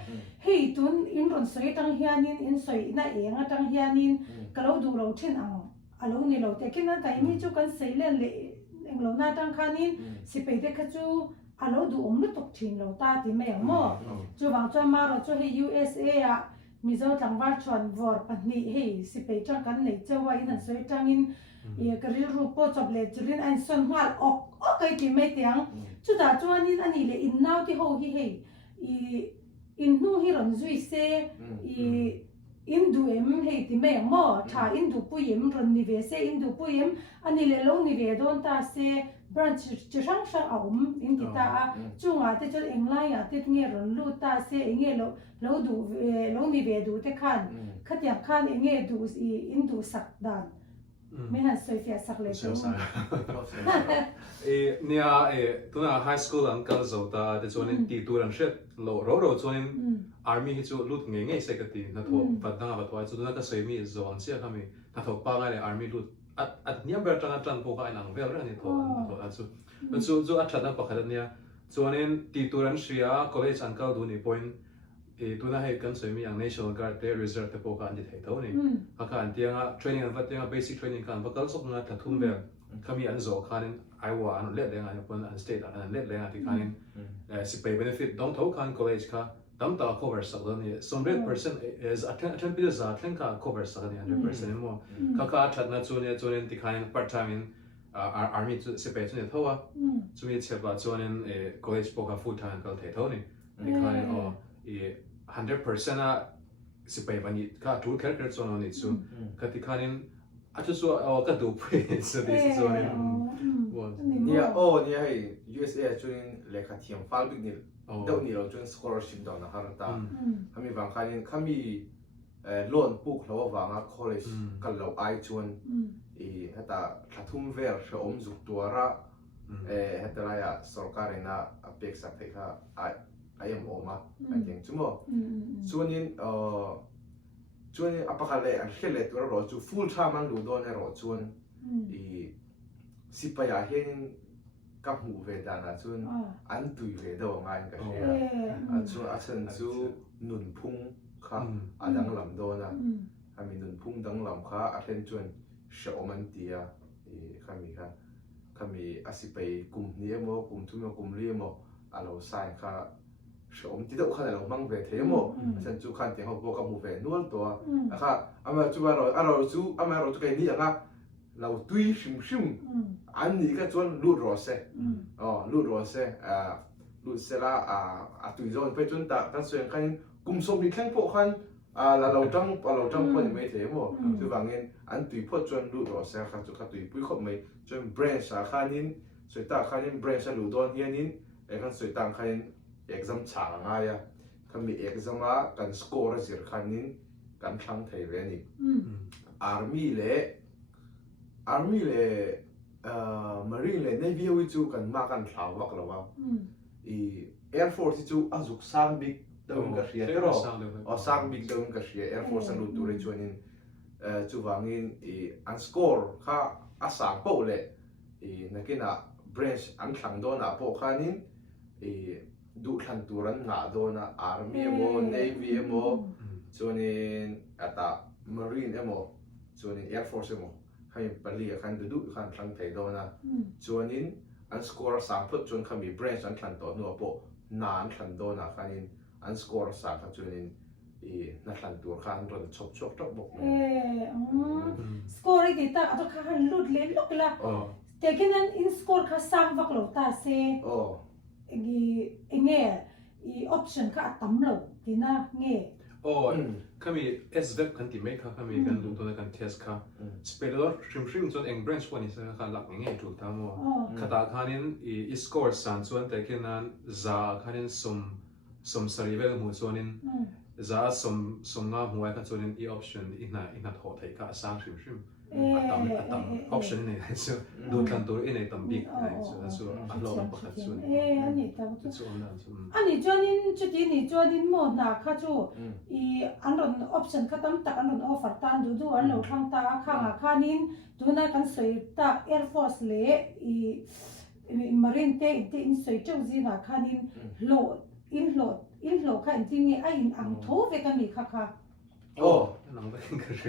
hei tun in ron soi tang hianin in soi na enga tang hianin ka lo du lo thin ang alo ni lo te kin na kai mi chu kan sei len le eng lo na tang khanin si pe de kha chu alo du om lu tok thin lo ta ti me mo chu wang chu ma ro chu hei USA a mi zo tang war chon vor pani hei si pe tang kan nei chawa in soi tang in ka ri ru po chob le churin an son hwal ok kai ti me tiang chu da chuanin ani le in naw ti ho hi hei in nu hi ron zui se in du em hei ti me mo tha in du pu yem ron ni ve se in du pu yem ani le lo ni ve don ta se branch chi sang sang aum in ti ta chunga te chol englai ya te nge ron lu ta se nge lo du lo ni ve du te khan khatiam khan nge du in du sak danไม่หันสวยเฟียสักเลยจ้ะเนี่ยตัวน่ะ high school อันก็จะตาแต่ส่วนนี้ตีตัวนั้นเสร็จเราส่วนนี้ army ที่จะลุดเงี้ยสักทีนัทว่าปัตตาปัตตาส่วนนั้นก็สวยมีส่วนเสียคำนี้นัทว่าป้าไงเลย army ลุดเนี่ยเบอร์จันพวกไอ้หนังเบลเรื่องนี้ตัวส่วนอันนั้นปกติเนี่ยส่วนนี้ตีตัวนั้นเสีย college อันก็ดูนี่ pointตัวนั้นให้กันสวยมีอย่าง national guard เต reserve เตพวกกันที่ไทยเท่านี้อาการที่ยัง training อันว่าที่ยัง basic training กันว่าก็สกงานถัดทุ่มเบลเขามีอันโซ่คันไอวาอันเล็ดแรงอันเป็นอัน state อันเล็ดแรงอันที่คันสิไป benefit ต้องเท่าคัน college ค่ะตั้มตา cover สักแล้วนี่100% is attend ปีละสักเท่ากัน cover สักนี่ 100%มั่วเขาถัดนั้นส่วนนี้ที่คัน part time in army สิไปส่วนนี้เท่าว่าส่วนนี้เชื่อว่าส่วนนี้ college พวก full time ก็ไทยเท่านี้ที่คัน100% อ่ะสิไปวันนี้ก็ทุกแค่ส่วนนี้ส่วนก็ที่คันอาจจะส่วนก็ดูไปส่วนนี้ส่วนนี้เนี่ยเนี่ยให้ USA จนเลขาเทียมฟ้าบิ๊กนี่เดี๋ยวนี้เราจน scholarship ดาวนะฮะตาเขามีบางคันเขามีโลนปุ๊กเราว่าว่า college กันเราไอจวนฮัตตาขัดทุ่มเวลชอมจุกตัวระฮัตตาอะไรอะสรการน่ะเป็กสักเทค่ะไอ้ยังออกมาไอ้ยังจุ่มส่วนนี้อัปคันเลยอันเขียนเลยตัวเราจู full time มันดูโดนในเราจวนสิไปอยากเห็นกับหูเวดานะจวนอันตุยเวดางานกันเชียจวนอาจารย์จูหนุนพุ่งค่ะดังลำโดนนะมีหนุนพุ่งดังลำค่ะอาจารย์จวนเชื่อมันเตียมีอาศิไปกลุ่มนี้มั้งกลุ่มทุ่มกลุ่มเลี้ยมั้งเราใส่ค่ะเชื่อมันที่เราขันเรามั่งเวทเทมั้งอาจารย์จูขันเตียเขาบอกกับหูเวนวลตัวนะคะมาจูว่าเราจูแค่นี้อย่าง เราตุยชิมอันนี้ก็จวนลูดรอเซ่ลูดรอเซ่ลูดเสละตุยจวนไปจนตาตั้งส่วนกันกุมสมมีแข่งพวกกันเราจังพอยังไม่เท่มั้งคือบางเงินอันตุยพอจวนลูดรอเซ่ค่ะจุดค่ะตุยปุ้ยขบไม่จนแบรนด์สาขานี้สวยตาขานี้แบรนด์สลูดอนเฮียนี้ไอ้กันสวยตาขานี้เอกซัมฉางง่ายกันมีเอกซัมกันสกอร์สิร์ขานี้กันทั้งไทยเรนี่อาร์มี่เล่Marine เลย Navy วิจูกันมากันข่าววักแล้วว่าAir Force วิจูอาจุกสร้างบิ๊ก đâu cái gì đó rồi sang big đâu cái gì Air Force anh luôn tụi cho nên chú vàng in anh score khá sáng bộ lệ nãy cái nào branch anh thằng đó na bộ khá nín đủ thằng tụi anh ngã đó na army emo navy emo cho nên ta marine emo cho nên Air Force emo hay bali khăn đủ khăn thằng thầy đó na cho nên anh score sáng phút cho nên branch anh thằng đó nữa bộ nán thằng đó na khá nín anh score sáng phút cho nênนักขันตัวข้างรถชกบกสกอร์ที่ตาตัวข้างลุดเล่นลูกละแต่แค่นั้นอินสกอร์ข้าสร้างวักโลตาเซ่เงี้ยออปชั่นข้าตั้มโลที่น่าเงี้ยข้ามี SVEP กันที่ไม่ข้ามีกันดูตัวในการเทสค่ะสเปรย์ชิมจนเองแบรนด์ส่วนนี้สักข้าหลักเงี้ยถูกทั้งหมดข้าตาข้านี้อีสกอร์สันส่วนแต่แค่นั้นจะข้านี้สมสรีเวลหัวส่วนนี้จะสมงาหัวกันส่วนนี้อีออปชั่นอีน่าถอดให้ข้าสร้างชิมอัตตามออปชั่นนี่ไงส่วนดูกันตัวนี่ตั้มบิ๊กไงส่วนอันโลกประคับส่วนอันนี้ตั้งส่วนนั้นอันนี้จวนนี้จุดนี้จวนนี้หมดนะข้าจูอันนั้นออปชั่นข้าตั้มตักอันนั้นออฟเฟอร์ตันดูอันเราทางตาข้านี้ดูน่ากันสวยตา Air Force เลยMarine เตอินสวยจังจีน่ะข้านี้โหลดค่ะจริงๆไอ้อังทูเวกันมีค่ะนั่งไปกันสิ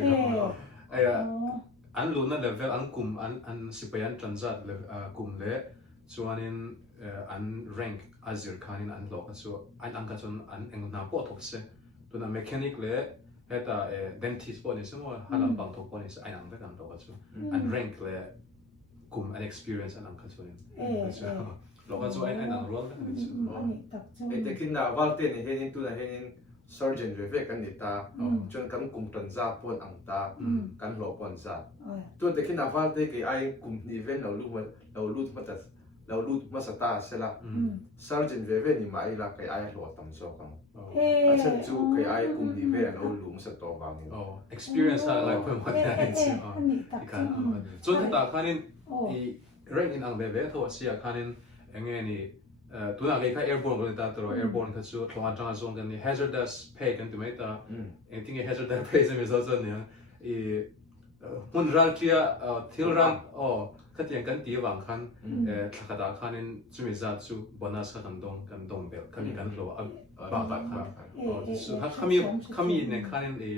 อันรู้นั่นเลเวลอันกลุ่มอันสิบยันจันจัดเลยกลุ่มเลยส่วนนี้อัน rank อาซิร์คานินอันโลกส่วนอันกันจนอันเองน่าปวดทุกเสตัวนั้น mechanic เลยเหตุdentist ปวดนี่สมมติฮัลโหลบางทุกปวดนี่อันนั้นกันโลกส่วนอัน rank เลยกลุ่มอัน experience อันนั้นกันส่วนเราก็ช่วยให้หนังร้อนกันนิดนึงแต่กินน่ะวัลเต้นี่เห็นตัวนั้นเห็น surgeon เวกันนิตาจนกันกลุ่มตันซาปนอังตากันหลอกปนซาตัวแต่กินน่ะวัลเต้กี่ไอ้กลุ่มนี้เว้นเราลูดมาสตาร์เสร็จละ surgeon เว้นนี่มาไอ้ละกี่ไอ้หลอกตั้มโซ่กันฉันจูกี่ไอ้กลุ่มนี้เว้นเราลูมาสตอร์บางนี่experience อะไรเพิ่มมาได้สิที่การจนถ้าคันนี้เรื่องอินอังเบเวทว่าเสียคันนี้เงี้ยนี่ตัวนั้นเลยค่ะ airborne ก็เลยตาตัว airborne ก็คือทางจังหวัดส่งกันนี่ hazardous pay กันตัวไม่ตาเองที่ hazardous pay จะมีส่วนเนี่ยหุ่นรัลเทียทิลรัลขัดยังกันตีวางคันขัดตาคันนี้จุดมีจัดจุดโบนัสกันดงเบลกันมีกันโลบางคันสุดถ้าเขามีในคันนี้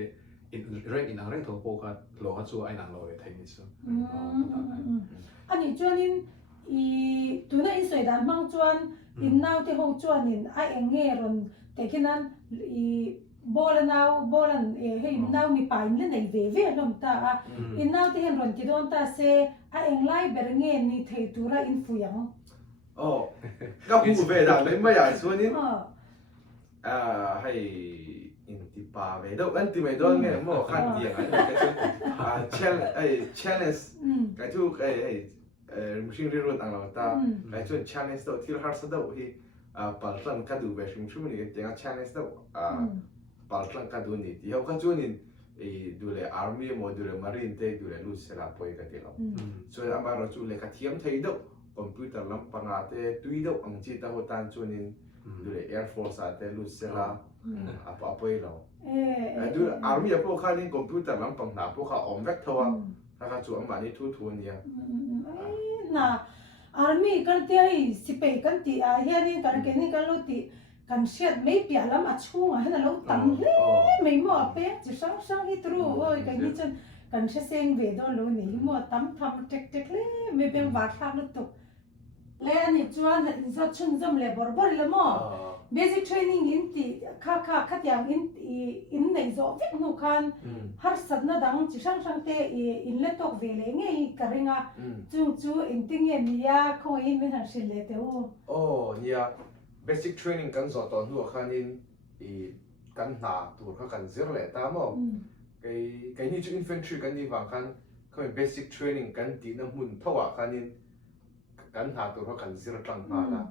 เรื่องอินอังเรื่องตัวโปกันโลกันจุดไอ้หนังโลไอ้ไทยนี่สุดอันนี้จวนนี้ตัวนั้นอินสวยดานมังจวนอินนาวที่ห้องจวนนี่ไอเองเงรอนแต่แค่นั้นบอลนาวให้นาวมีป่ายนั่นในเวลมตาอินนาวที่เห็นรอนที่โดนตาเซไอเองไล่เบรเงนี่เทตัวระอินฟุยังก็ผู้เวดาเลยไม่อยากส่วนนี้ให้อินติปาเวดอันติไม่โดนไงมั่วขันเดียงchallenge ก็ทุกมุชิงรีรุ่นต่างเราตาแต่ชวน challenge ตัวที่ฮาร์สตัวที่ปัลลังกัดูเวชิมชุมนี่ก็ยัง challenge ตัวปัลลังกัดูนี่ที่เขาก็ชวนนี่ดูแล army โมดูแล marine เตดูแลลูกเสลาปอยกันที่เราส่วนอามาเราชวนเลยก็เทียมไทยดอกคอมพิวเตอร์ลำปังอาเตตุยดอกอังจีตาหัวตันชวนนี่ดูแล air force อาเตลูกเสลาปอยเราดู army พวกเขานี่คอมพิวเตอร์ลำปังหนาพวกเขาออมแวกทัวถ้าเขาชวนมานี่ทุนเนี่ยน่ะอาร์มี่กันที่ไอ้สิเปกันที่เฮียนี่กันแค่นี้กันรู้ที่กันเชียดไม่เปียลำอัดช่วงให้เราตั้งเลยไม่หมดเป๊ะจะช่างให้ตรู้โอ้ยกันนี่จนกันเชียเซ็งเวดอนรู้นี่หมดตั้มทำเจ๊กเลยไม่เป็นวัดทำแล้วตุกแล้วนี่จวนอินสัตว์ชุ่มจมเลยบอเลยมั้ง basic training อินที่ข้าอย่างอินในโซ่ฟิกหูคันฮาร์สัตว์น่ะดังจะช่างเตะอินเล่ตกเวลไงกันเรื่องจูอินติ้งเงี้ยนี่ยคงอินไม่ทันสิเลยเต้โอ้เนี่ย basic training กันสอนตอนหัวคันอินกันหนาตัวเขากันเสียเลยตามอ่ะไอ้นี่จู infantry กันนี่ฟังคันเขาเป็น basic training กันตีน้ำหุ่นเท่าว่าคันอินกันหาตัวเขากันเสียตั้งมาละ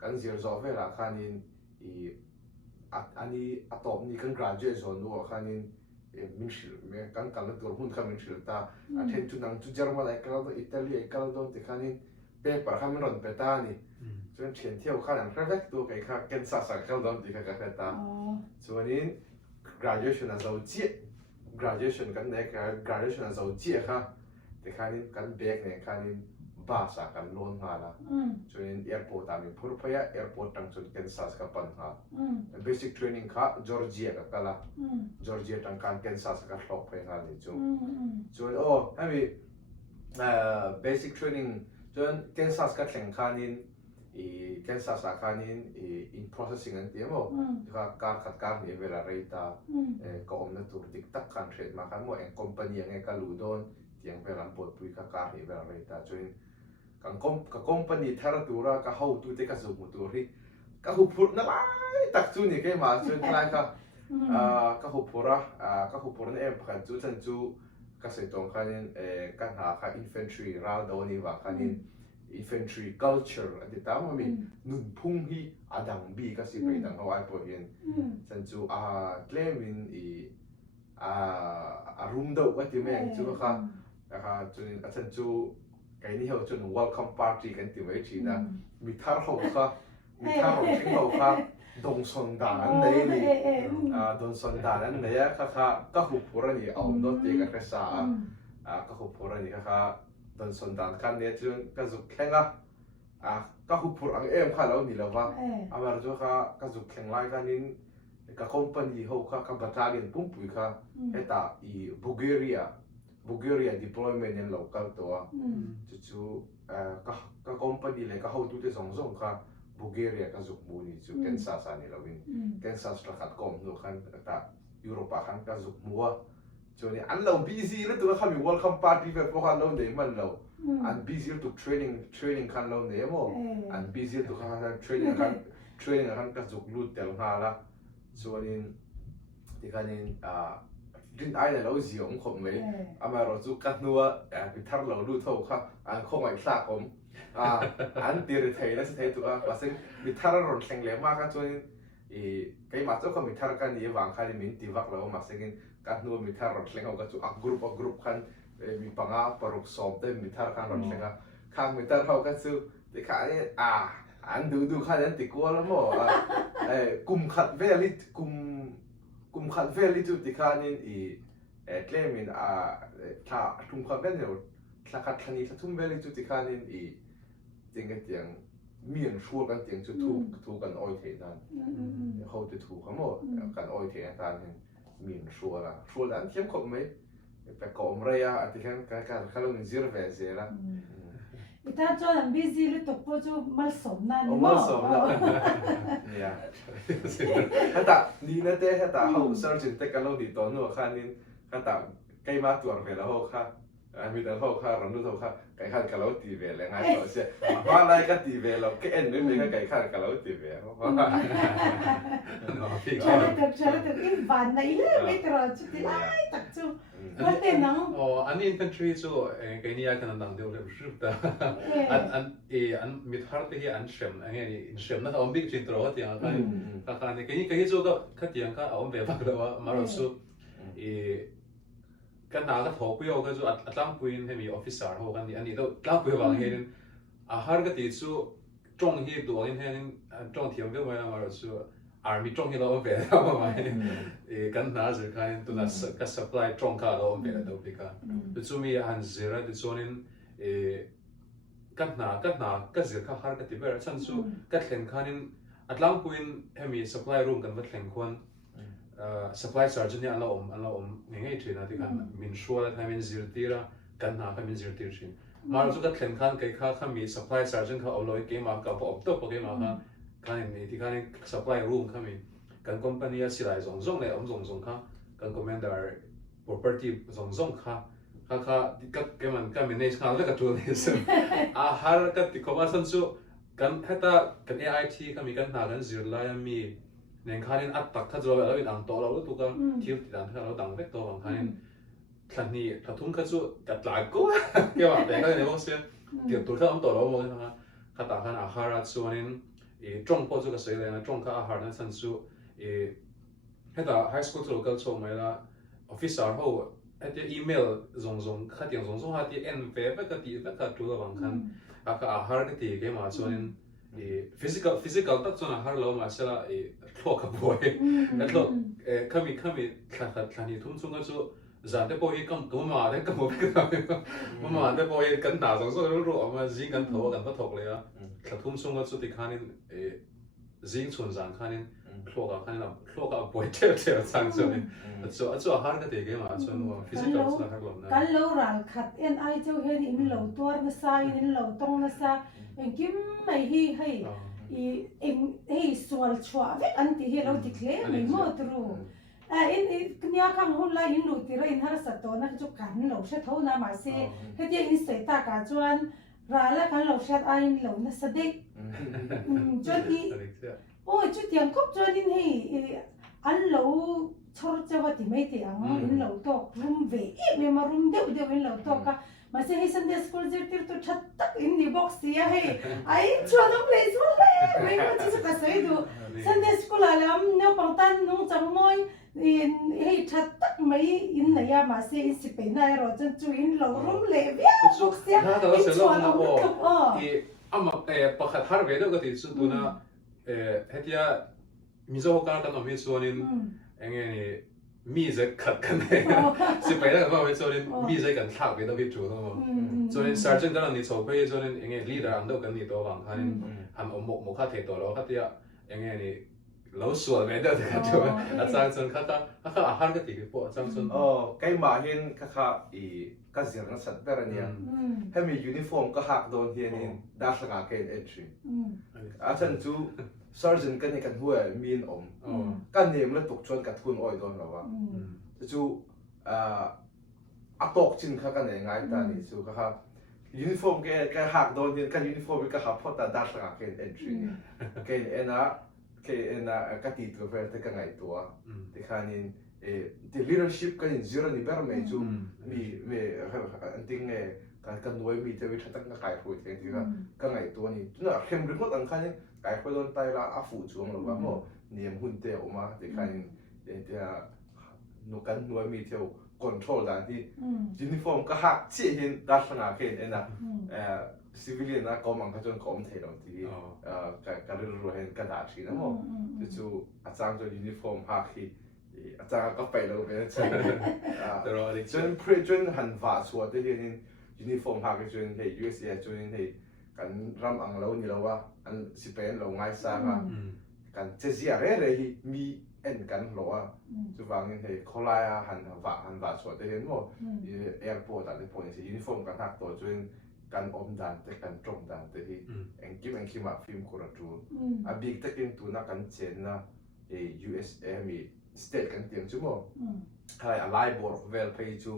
กันเสียจอบเวลาคันอินอันนี้อัตอมนี่กัน graduate ส่วนหัวคันอินมิชิลกันละตัวหุ่นคันมิชิลตาเทนจุนังจุเยอรมันไอ้กันละอิตาลีไอ้กันละตัวที่คันอินเปเปอร์คันมันรอนเปตานี่ cho nên thiền theo khả năng khác vết tu cái khác kiến sa sa khâu đó thì cái ta cho nên graduation là giàu chia graduation cái này cái graduation là giàu chia ha thì khả năng cái back này khả năng ba sa cái loan ha là cho nên airport à mình phur phaya airport tăng chun Kansas cái pan ha basic training khá Georgia cái là Georgia tăng kan Kansas cái shop phaya ha ni cho nên hay basic training cho nên Kansas cái thằng khả năng Kansas là khả năng in processing anh tiêm mo cái car ni về là rata có ông nó tụt tích tắc kan trade mà khán mo anh company anh cái lù đôn tiếng về làm bột bụi cái car ni về là rata cho nên cái company thara tura cái hậu tu te cái dùng một tu ri cái hộp phur nó lại tắc chu ni cái mà cho nên cái hộp phur này em phải chú chân chú cái sự tông khán nên cái nào cái infantry ra đâu ni và khán nên infantry culture thì tao mà mình nun phung hi adang bi cái sự phải đằng Hawaii po hiện chân chú claim mình room đâu cái tiếng mình chú cái cho nên chân chú cái này họ chọn welcome party cái tiếng vậy chỉ là mi thar hậu chính hậu đông xuân đàn này đông xuân đàn này các hộp phur này ông đó thì cái sao các hộp phur này đông xuân đàn cái này chọn cái dục khen các hộp phur anh em khai lâu ni lâu va mà rồi các dục khen lại cái này các company hậu các battalion pum pui cái ta Bulgaria deployment in local to chu ka company le ka how tu te zong kha Bulgaria ka zuk mu ni chu Kansas ani lawin Kansas la khat kom no khan ta Europe khan ka zuk mu chu ni an lo busy le tu kha mi welcome party ve po khan lo de man lo an busy to training khan lo ne mo an busy to kha training khan ka zuk lut tel ha la chu ni ti khanin din ai là lâu gì ông không mấy, mà rồi chú cắt nua, bị thắt lâu lưu thâu khác, anh không phải xa không, anh tiền thầy nó sẽ thấy tụi và sinh bị thắt rồi thành lẽ mà các chú cái mặt chú không bị thắt cái này vàng khai mình tìm vác lâu mà sinh cắt nua bị thắt rồi thành ông các chú group khăn bị banga paruk sọp đấy bị thắt khăn rồi thành khang bị thắt hậu các chú thì khai anh du khai anh tịch quá lắm mà, cùng khát khát về lý chú thì khai nên claim mình thà thùng khát về nhiều thà khát khăn đi thà thùng về lý chú thì khai nên tiếng cái tiếng miền xua cái tiếng chú thu cái oi thếนั้นเขาจะถูกเขาหมดกันoi thếนั้นmiền xua là anh kiếm không mấy phải có mấy à thì cáiเขาลงzero về thế là ta cho làm busy lúc tục vô cho mal sống na đúng không? Yeah. Hata đi nè thế hata hậu search te cái lâu đi tốn nữa khan nên hata cái má tuột về là hậu kha, mình đã hậu kha rồi lúc hậu kha cái khan cái lâu tì về là ngay đó chứ, mà lại cái tì về là cái end nữa mình cái khan cái lâu tì về, Charlotte in van này là mấy trò chút thì lại tập trung. Có thể nắng. Anh infantry so cái này cái năng điều được giúp ta. Anh mít hard thì anh xem, anh ấy xem nó ông biết chuyện đó thì anh cái này so cái tiếng cái ông về bắt đầu mà rồi so cái nào cái thổ quy cái so atlang puin hay mi officer ho cái này anh ấy đâu atlang quy vào hay hard cái thì so trong hi đồ anh hay trong tiếng cái mà rồi so army trong hi lo về đó mà cái nào rồi cái tụi nó cái supply trong cái lo về đâu đi cả tụi chúng mình ăn zero tụi chúng mình cái nào cái gì cái hard cái thì bây giờ chẳng số cái thằng cái atlang puin hay mi supply room cái vật thằng quan supply sergeant anh lo ngay chuyện là thì cái mình sure là mình zero tira cái nào cái mình zero tira chuyện mà rồi cái thằng cái cái mi supply sergeant cái ông nói cái mà cái bộ top cái mà cái này thì cái supply room cái mình cái company sẽ lại dùng này ông dùng cái commander property dùng cái mình cái manage cái tool này xem har cái thì có bao nhiêu số cái cái AIT cái mình cái nào cái zero lại mi nên cái này ắt tắc cái rồi là mình ăn to rồi tụi cái thiếu thì ăn cái nó tăng vector bằng cái này thằng này thằng thùng cái số cái lại cố cái mà cái này nó sẽ kiểu tụi cái ông to rồi mà cái ta cái nào har số nên trong bao nhiêu cái sự này trong cái har nên sản xuất cái ta high school tụi cái số mấy là officer họ cái email dùng cái tiếng dùng cái tiếng NV cái tí cái tụi bằng cái har cái tí cái mà số nên physical tak chona har lo ma sela thlok a boy ka thlok kami thani thum chunga chu zante po hi kam tu ma de kam ka ma de po hi kan na so ro ma jing kan tho kan pa thok le ya thum chunga chu ti khanin jing chun zang khanin thlok a khanin thlok a boy te chang chu ni chu har ka te ge ma chu no physical chu har lo na kan lo ral khat en ai chu hen in lo tor na sa in lo tong na sa en kim mai hi hei en hei sual chwa ve an ti hi lo declare mai mo tru in knya khang hon la in lu ti ra in har sa to na chu kan lo she tho na ma se he ti in se ta ka chuan ra la kan lo shat ai in lo na sa de chuan i ôi chú tiếng cốc cho nên thì ăn lẩu cho vào thì mấy tiếng in lẩu to room về em mà room đều in lẩu to cả mà sẽ hay Sunday school giờ tiếp tục chặt tắc in the box gì hay ai cho nó place luôn mấy mà chỉ có cái đó Sunday school là làm nếu bằng tan nông trồng môi hay chặt tắc mấy in này à mà sẽ in xịt bên này rồi chân chú in lẩu room lệ biết box gì in cho nó không thì mà pakhat har ve do cái chuyện đó na hetia mizo ka kan omi chuanin enge ni mi ze khat kan ne si pai la ba we chuanin mi ze kan thak ve do vi chu no chuanin sergeant dan ni chho pe chuanin enge leader an do kan ni to wang khanin han mo kha the to lo kha tia enge ni lo sual ve do ka chu a chang chun kha a har ka ti po chang chun cái mà hiện kha cái gì nó sạch ra nha hay mi uniform cái hạt đồn hiện in đa số cái entry à chân chú sergeant cái này cái hùa min cái niệm là tục chuẩn cái thun oi đồn rồi chú tóc chín cái này ngay ta này chú cái uniform cái hạt đồn hiện cái uniform cái hạt phốt đa số cái entry cái cái title về cái ngày tua thì khai nên the leadership kan in zero ni ber me chu me anting kan noi mi te wi thatak na kai hui te ka ngai to ni na hem ri khot an khan kai khoi don tai la a fu chuang lo ba mo niam hun te oma te khan te no kan noi mi te control da ti uniform ka hak chi hin da sana ke ena civilian na ko mang ka chon kom the lo ti ka ri ro hen ka da chi na mo chu a chang jo uniform ha khiอาจารย์ก็ไปแล้วเป็นใช่จนเพื่อนจนหันฝ่าชัวที่เห็นยูนิฟอร์มหากจนเห็น USA จนเห็นกันรำอังเรานี่เราว่าอันสิเป็นเราง่ายสักกันเจียร์เลยมีเอ็นกันเราว่าจุดวางเห็นโคลายหันฝ่าชัวที่เห็นว่าแอร์พอร์ตอะไรพวกนี้ยูนิฟอร์มกันหักตัวจนกันอมดันแต่กันตรงดันแต่ที่เอ็งกิมมาฟิล์มโคราจูอ่ะบิ๊กตะกินตัวนักกันเจนนะUSA มีstate กันเตียงชั่วโมงให้อะไรบอกเวลไปจู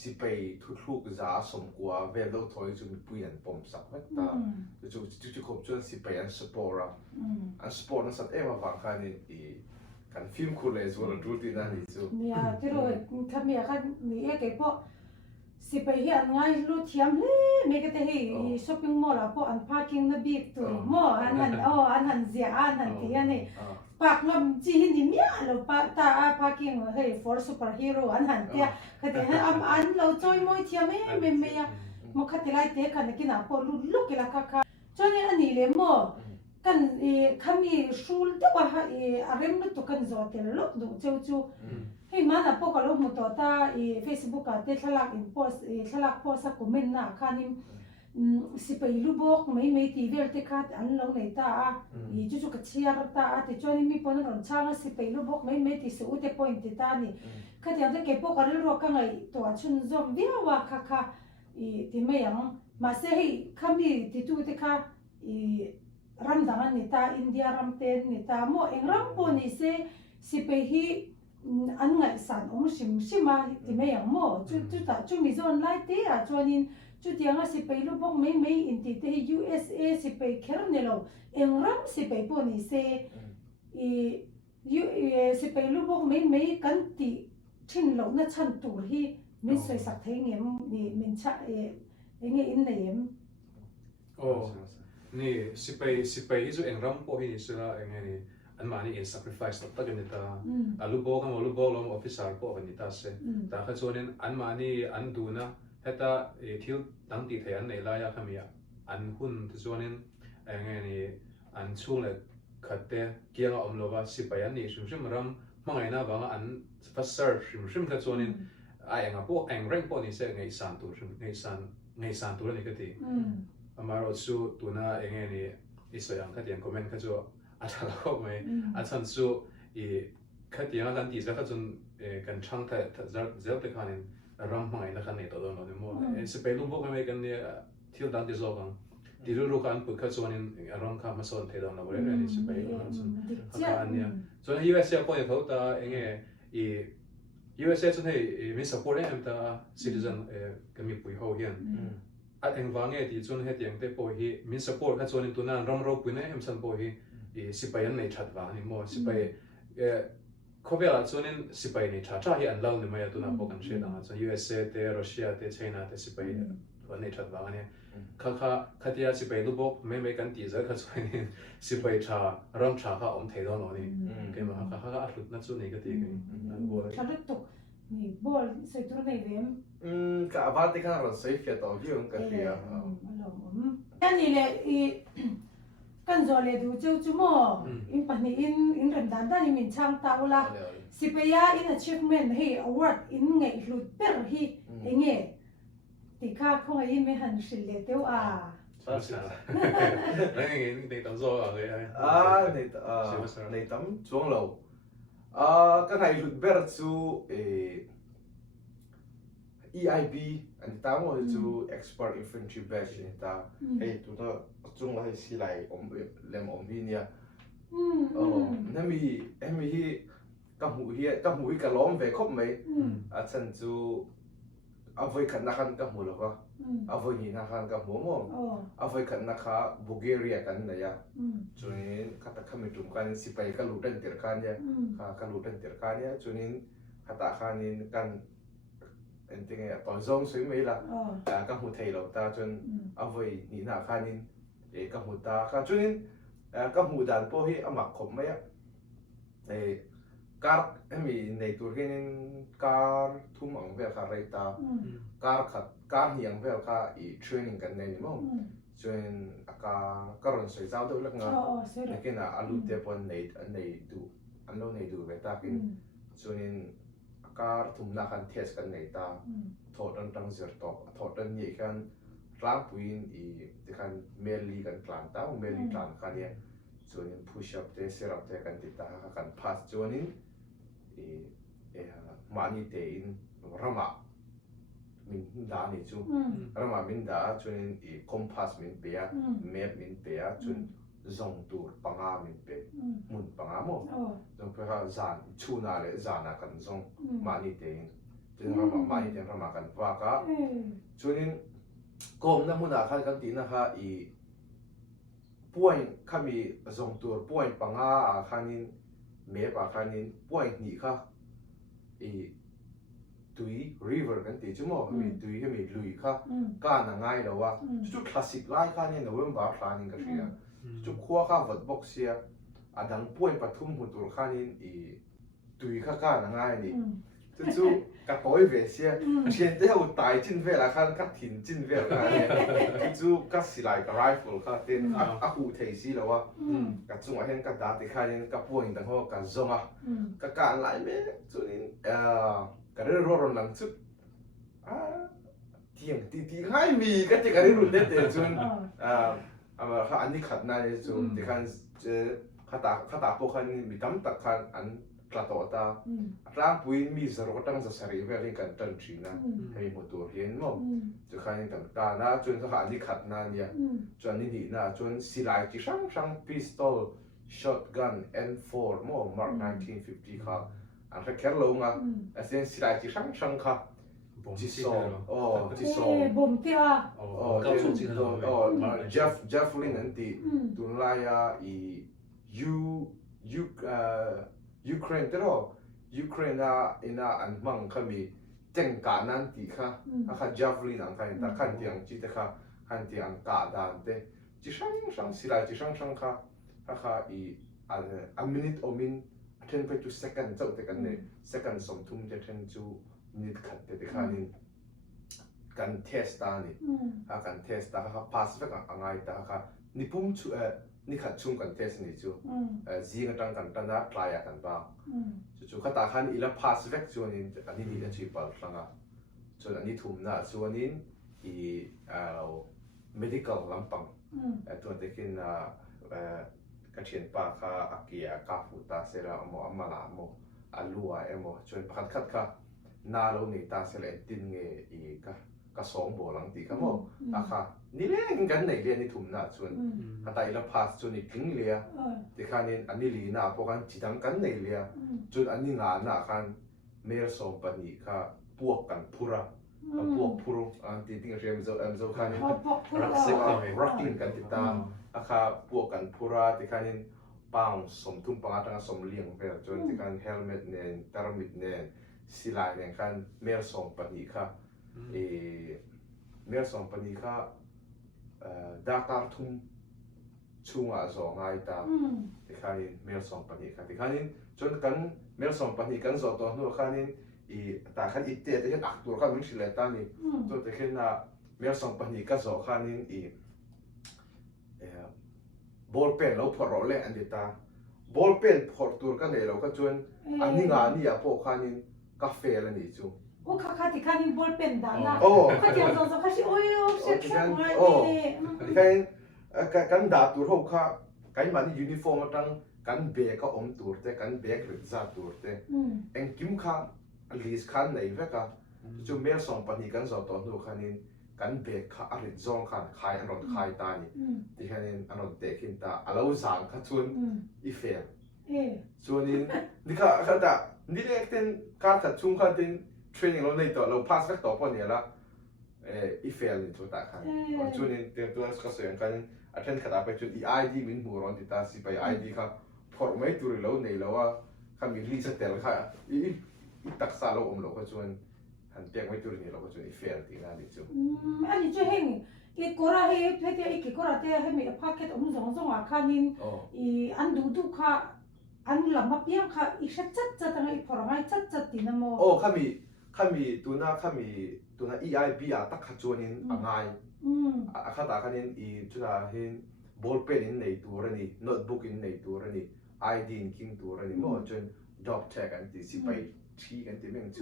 สิไปทุกๆจะสมกว่าเวลเราถอยจูมีปุยอันปมสักเม็ดตาจูครบจนสิไปอันสปอร์อันสปอร์นั่นสัตว์มาฟังกันนี่กันฟิล์มคุณเลยส่วนดูที่นั่นนี่จูเนี่ยที่เราถ้ามีอะไรมีเอกพวกสิไปเห็นไงรู้เทียมเลยไม่ก็แต่เฮ้ช้อปปิ้งมอลล์พวกอันพาร์กิ้งน่ะบิ๊กตัวมออันหันเสียอันหันที่อันนี้ปากมันจีนนี่มีอะไรปะตาพาร์กิ้งเฮ้ย for super hero อันหันเตี้ยก็แต่ให้อันเราจอยมวยเทียมไม่มันคัดไล่เตะกันกินอ่ะพอลุกกันละค่ะจอยอันนี้เลยมอกันขมีชูลแต่ว่าอะไรมันตุกันจอดเตะลุกดูเจ้าให้มันอ่ะพวกเราหมดตัวตาFacebook อ่ะเตะทลักอินโพสทลักโพสคอมเมนต์น่ะค่ะนี่สิไปลูกบอกไม่ทีเวลเตะคัดอันลงในตาจู่ๆก็เชียร์ตาแต่จอยมีปนกันช่างสิไปลูกบอกไม่ทีสู้แต่พอยต์ตานี่ก็เดี๋ยวจะเก็บพวกอะไรรัวกันไงตัวชุนซอมเบี้ยว่าค่ะที่ไม่ยังมาเสียขมีที่ตู้เตะค่ะรำดังนี่ตาอินเดียรำเต้นนี่ตาโมเอ็งรำปนี่เสสิไปฮีอันไงสันชิมาที่ไม่ยังโมจู่มีโซนไล่เตะจวนนี้จู่ที่ยังสิไปลูกบอกไม่อินที่เตะ USA สิไปแค่เนี่ยเราเอ็งรำสิไปปนี่เสสิไปลูกบอกไม่กันที่ชินเราเนี่ยชันตัวที่ไม่สวยสักเท่าเงี้ยนี่มันชะเงี้ยอินเนี่ยโอ้นี่สิไปที่จู่เอ็งรำพอที่สุดละเอ็งนี่อันมานี่ in sacrifice ตัดกันนี่ตาลูกบอกลง officer พอกันนี่ตาเสแต่ข้าชวนนั้นอันมานี่อันดูนะเฮต้าที่ตั้งตีแทนในลายขมีอันหุ่นที่ชวนนั้น nghe ni an chung le khate kia nga om lova sipayan ni shim ram mangai na wanga an faster shim ka chonin ai nga po ang rank po ni se ngai san tu shim ngai san tu ni ka ti amaro su tuna enge ni isoyang ka tiang comment ka cho athala ko mai achan su I ka tiang kan ti za ka chun kan chang ta zel te khanin ram mangai na kan nei to don no mo se pe lu bo ka mai kan ni thil dan ti zo kan ti ru kan pu ka chonin ram ka ma son the don no re ni se pe kan chun ka an ya so USA po ni tho ta enge I USA chun hei mi support em ta citizen ka mi pui ho hian at eng wange ti chun he tiang te po hi min support ka chonin tuna ram ro pui na em san po hi sipayan nei that wa ni mo sipai khobela chunin sipai nei tha hi an lau ni mai tuna po kan she dang cha USA te Russia te China te sipai nei that wa ni kha tia sipai lu bok me kan ti za kha chunin sipai tha ram tha kha om thei don no ni ke ma kha atlut na chu nei ka ti ke bo Kalut tuk ni bol sai tur nei vem ka avate kan ron sai fia to viu ka tia kan ni le I kan zo le du chu chu mo in pani in ran dan dan min chang ta ula sipaya in achievement hi award in ngai hlut per hi enge ti kha khong ai me han shil le teu a nei tao zo à cái nei tam chuang lo ka ngai hlut ber chu EIB and ta mo chu expert infantry batch ni ta hey tu ta chung lai si lai om lem om vi nia nami emi hi ka mu hi ka lom ve khop mai a chan chu avoi khan na khan ka mu lo ka avoi ni na khan ka mu mo avoi khan na kha Bulgaria kan na ya chunin kata khami tum kan sipai ka lutan tir khan ya ka lutan tir khan ya chunin kata khanin kan anh tiếng nghe tỏi rong suy mấy là các hụt thầy lâu ta chun avoi ni na khanin các hụt ta kha chun các hụt đàn po hi amak khop mấy car em nei tur hin car thum ang vel kha rai ta car hiang vel kha I training kan nei mo chun ka ron soi zau do lak nga lekin alu te pon nei du an lo nei du ve ta kin chunin car thum na khan test kan nei ta thot an tang zir to thot an ni khan tlang puin I ti khan merely kan tlang ta merely tlang khan ya chunin push up te sit up te kan ti ta kan pass chunin mani te in rama min da ni chu rama min da chunin compass min pe map min pe chun zong tur panga min pe mun panga mo zong pe ha zan chu na le zana kan zong mani te in tin rama mani te rama kan wa ka chunin kom na muna khan kan ti na kha point khami zong tur point panga a khanin map a khanin point ni kha tui river kan ti chu mo mi tui he mi lui kha ka na ngai lo wa chu classic lai kha ni November planning ka ria chu khwa kha vat box sia adang point pathum hu tur khanin tui kha ka na ngai ni chu ka toi ve sia chen te ho tai chin ve la khan ka thin chin ve la chu ka silai ka rifle kha ten a hu thei si lo wa ka chung a hen ka da ti khanin ka point dang ho ka zonga ka lai me chu in ka re ro ron lang chu tiang ti hai mi ka ti ka re ru de te chun ama kha ani khat na le chu ti khan khata po khan mi tam tak khan an tla to ta rang puin mi zaro tang za sari ve ring kan tan china hei motor hian mo chu khan kan ta na chun kha ani khat na nia chuan ni na chun silai chi sang pistol shotgun N4 mo Mark 1950 kha an kha ker lo nga asen silai chi sang kha chi so bom tia Javelin an ti tun la ya Ukraine te ro Ukraine ina an mang khami teng ka nan ti kha kha Javelin an kha ta khan tiang chi te kha khan tiang ka dan te chi sang silai chi sang kha a minute o min 10 to second chau te kan ne second som thum te 10 chu minute khat te khanin kan test ta ni kan test ta kha pass ve ka angai ta kha นี่ปุ่มชูนี่ขัดชุ่มกันเทสนี่จูจีกันตั้งกันตั้งนะปลายกันบ้างจู่ๆข้าตาขันอีละพาสเวกชวนนี้อันนี้ดีนะชีพอลฟังอ่ะชวนอันนี้ทุ่มนะชวนนี้อีเรา medical ลำปังตัวเด็กินกระเทียนปากค่ะอาเกียกาฟูตาเสระโมอามาลาโมอาลัวโมชวนพัดคัดค่ะนาเรานี่ตาเสระตินเงอีกสองโบหลังตีค่ะโมอะค่ะนี่เล่นกันไหนเรียนนี่ทุ่มนะชวนข้าตาอีละพาสชวนนี่กิงเลียที่ข้านี่อันนี้ลีน่าพวกกันจิตังกันไหนเลียจนอันนี้งานน่ะคันเมลสองปนีค่ะพวกกันพุระพวกพุรุอันที่ติ้งเรียนจะคันนี่รักกิ้งกันติดตามอาคาพวกกันพุระที่คันนี่ปังสมทุ่มปังอัตราสมเลี้ยงไปจนที่คันเฮลเมตเนี่ยตารมิดเนี่ยสิลายเนี่ยคันเมลสองปนีค่ะเมลสองปนีค่ะดาการทุ่มช่วงอาจจะง่ายตาที่คันนี่เมลสองปนีค่ะที่คันนี่จนกันเมลสองปนีกันสอดตัวนู้นคันนี่แต่คันอีเตะที่เห็นอักตัวคันมันสิเลตานี่ตัวที่เห็นน่ะเมลสองปนีกันสอดคันนี่บอลเป็นเราพอเราเล่นอันเดียตาบอลเป็นพอตัวกันเลยเราก็ชวนอันนี้งานนี่อะพวกคันนี่กาแฟแล้วนี่จูโอ้ข้าที่ข้านี่บอลเป็นด่านละข้าเดียวสองข้าชิโอ้ยเช็คช่างไงนี่กันด่าตัวเขาค่ะกันมันยูนิฟอร์มตั้งกันเบกก็อมตัวแต่กันเบกหรือซาตัวแต่เอ็งกิมค่ะลีสคันไหนเวกะจูเมลสองปนีกันสอดตัวนู้คันนี่กันเบกค่ะอริจงคันขายอันรถขายตานี่ที่คันนี่อันรถเด็กขินตาอาลาวจางค่ะชวนอีเฟลชวนนี่ค่ะค่ะแต่นี่เล็กเต็นการขัดชุ่มค่ะเต็นเทรนนิ่งเราในตัวเราพาสสักต่อพอเนี่ยละอีเฟลนี่ตัวตาค่ะชวนนี่เต็มตัวก็เสียงกันอันนั้นขนาดไปจนอีไอดีมินหัวร้อนติดตาสิไปไอดีครับพอไม่ตัวเราในเราว่าข้ามีรีสเตลค่ะอีตักซาเราเราก็ชวนหันเตียงไม่ตัวนี้เราก็ชวนอีเฟลที่งานนี้จูอันนี้จะเห็นอีกราเฮเพเทียอีกกราเทียให้มีพาเกตสองอาคานินอีอันดูค่ะอันลำมาเปียงค่ะอีชัดจัดตั้งอีพอร์ไม่จัดตีนโมข้ามีตัวน่า EIB อ่ะตักขจวนินง่ายข้าตาคันนินอีจุดาเห็นบอลเป็นในตัวนี่โน้ตบุ๊กในตัวนี่ ID คิงตัวนี่มั่วจน job tag กันที่สิไปที่กันที่เมืองจู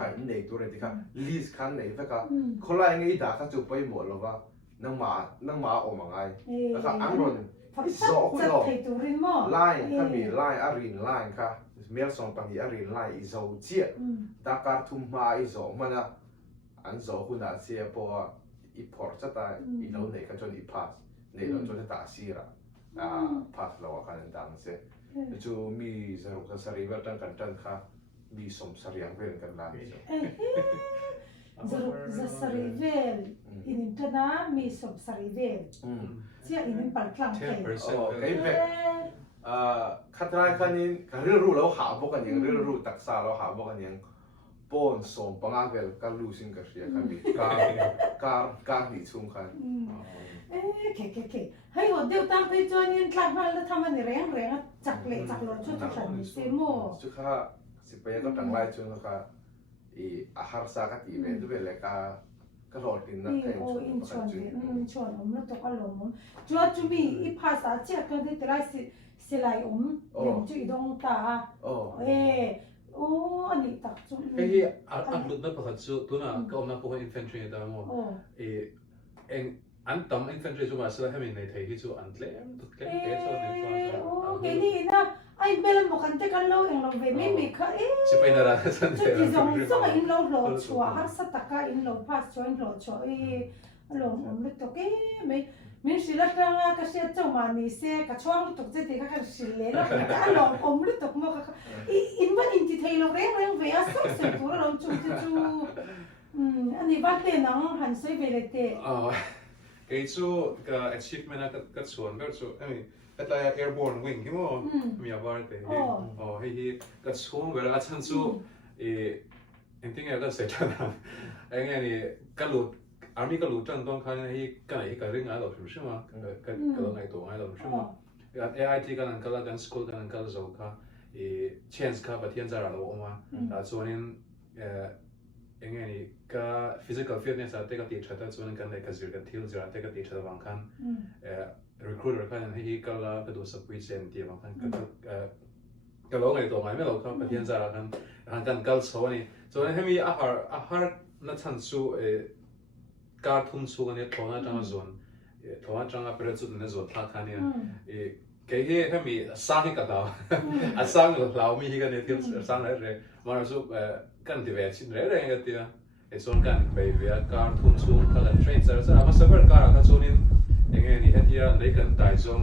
ค่ะในตัวนี่ค่ะ list คันในเวก็คนละอย่างนี้ด่าข้าจูไปหมดแล้วว่านั่งมาออกมาไงแล้วก็อังรอนสองคนไล่ข้ามีไล่อารินไล่ค่ะเมื่อสองปีอารินไล่อีโซเจียดาการทุ่มมาอีโซมันอ่ะอันโซคุณอาเซียพออีพอร์ตจะตายอีเราเนี่ยก็จนอีพาสเนี่ยเราจนจะตาซีระพาสเราคันดังเสียจู่มีสรุปสรีเวลตั้งกันตั้งค่ะมีสมสรียังเรื่องกันแล้วสรุปสรีเวลอินทนามีสมสรีเวลเสียอินปัลกลางเกลไอ้เบ็กคัดรายคันนี้การเรื่องรู้แล้วหาพวกกันยังเรื่องรู้ตักษาเราหาพวกกันยังปนสมปังอาเวลการรู้สิ่งกันเสียคันนี้การหนีชุ่มคันเคให้หัวเดียวตามไปจอยนี่กลับมาแล้วทำมันแรงจักเละจักร้อนช่วยทุกคนเซโมชุค่ะสิไปก็ตั้งไล่ช่วยนะคะอีอาหารสักทีเป็นด้วยเลยก็รอกินนักเรียนชวนแล้วตัวก็หลงจู่มีอีภาษาเจ้ากันที่ตรายสิไลอย่างจู่ดงตาโอ้อันนี้ตักจุ่มอันหลุดนับประคัตสุตัวน่ะก็นับพวก infantry ตามมั่วอันต่ำ infantry จุ่มอาศัยให้มีในไทยที่จุ่มอันเล่มตุกเล่มเกสในฟ้าโอ้เกนี่นะไอ้เบลล์บอกกันแต่กันเราเองเราไม่มีค่ะจะไปนาราสันเดจุดที่ส่งอินเราโหลดชัวร์หาสัตย์กาอินเราพาสชัวร์อินเราชัวร์เราไม่ตกไม่สิลักษณะก็เสียจังมานี่เสียก็ช่วงตกใจที่ก็สิเลแล้วก็เราไม่ตกมั่วก็อินวันอินที่ไทยเราเร่งเวียสุดตัวเราจู่อันนี้บ้านเต้นังหันสวยเวลเต้ก็จู่ก็ achievement ก็ส่วนก็จู่แต่ airborne wing กี่โมมีอะไรบ้างเต้ให้ก็ส่วนเวลาฉันจู่จริงๆก็เสร็จแล้วไอ้เงี้ยนี่ก็หลุดarmy ก็รู้จังต้องการให้กันไอ้การเรื่องอะไรเราใช่ไหมก็ต้องไอ้ตัวไอ้เราใช่ไหมAIT กันนั่นก็แล้วกัน school กันนั่นก็แล้วก็chance ค่ะประเทศจะเราออกมาแต่ส่วนนี้ อย่างนี้ก็ physical fitness แต่ก็ตีชัดแต่ส่วนกันเลยก็จะกันที่เราแต่ก็ตีชัดบางครั้งrecruiter ก็ยังให้ก็ละก็ดู support ที่บางครั้งก็ร้องไงตัวไงไม่เราก็ประเทศจะรักกันกันก็ส่วนนี้ให้มีอาหารนั่นฉันสู้การทุ่มสู้กันเนี่ยท้องจังหวะส่วนท้องจังหวะประจุในส่วนท่าคันเนี่ยก็ให้มีสร้างให้กับเราสร้างเรามีกันเนี่ยที่สร้างอะไรมาสู้กันที่เวชินอะไรกันที่ส่วนกันไปเวียการทุ่มสู้กันเทรนเซอร์มาสักวันการกันส่วนนี้อย่างนี้ที่ในกันได้ส่วน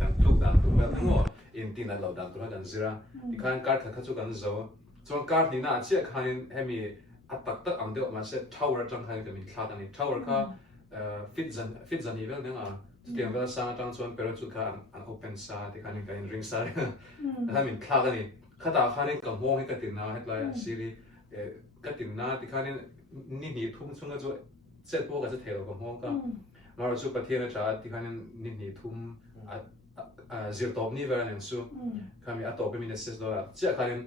กันทุกดันทุกแบบทั้งหมดอินที่นั่นเราดันทุกกันสิระที่การการขัดสู้กันส่วนการที่น่าเชื่อคันให้มีอัตตักอันเดียวมาเสร็จ tower จังคันก็มีคลาดอันนี้ tower ก็fit จันนี่เรื่องนึงเตรียมเวลาสร้างจังส่วนเป็นจุดการอัน open ซาที่คันนี้ก็ ring ซาถ้ามีคลาดอันนี้ข้าตาคันนี้ก็มองให้กตินาให้ลายซีรีกตินาที่คันนี้นี่ทุ่มช่วงก็จะเสร็จพวกก็จะเทเราก็มองก็มาเราสู้ประเทศนะจ๊ะที่คันนี้นี่ทุ่มzero topนี่เวลาเนี่ยสู้คันมีอัตโตเป็นมีเนสต์ด้วยเจ้าคันนี้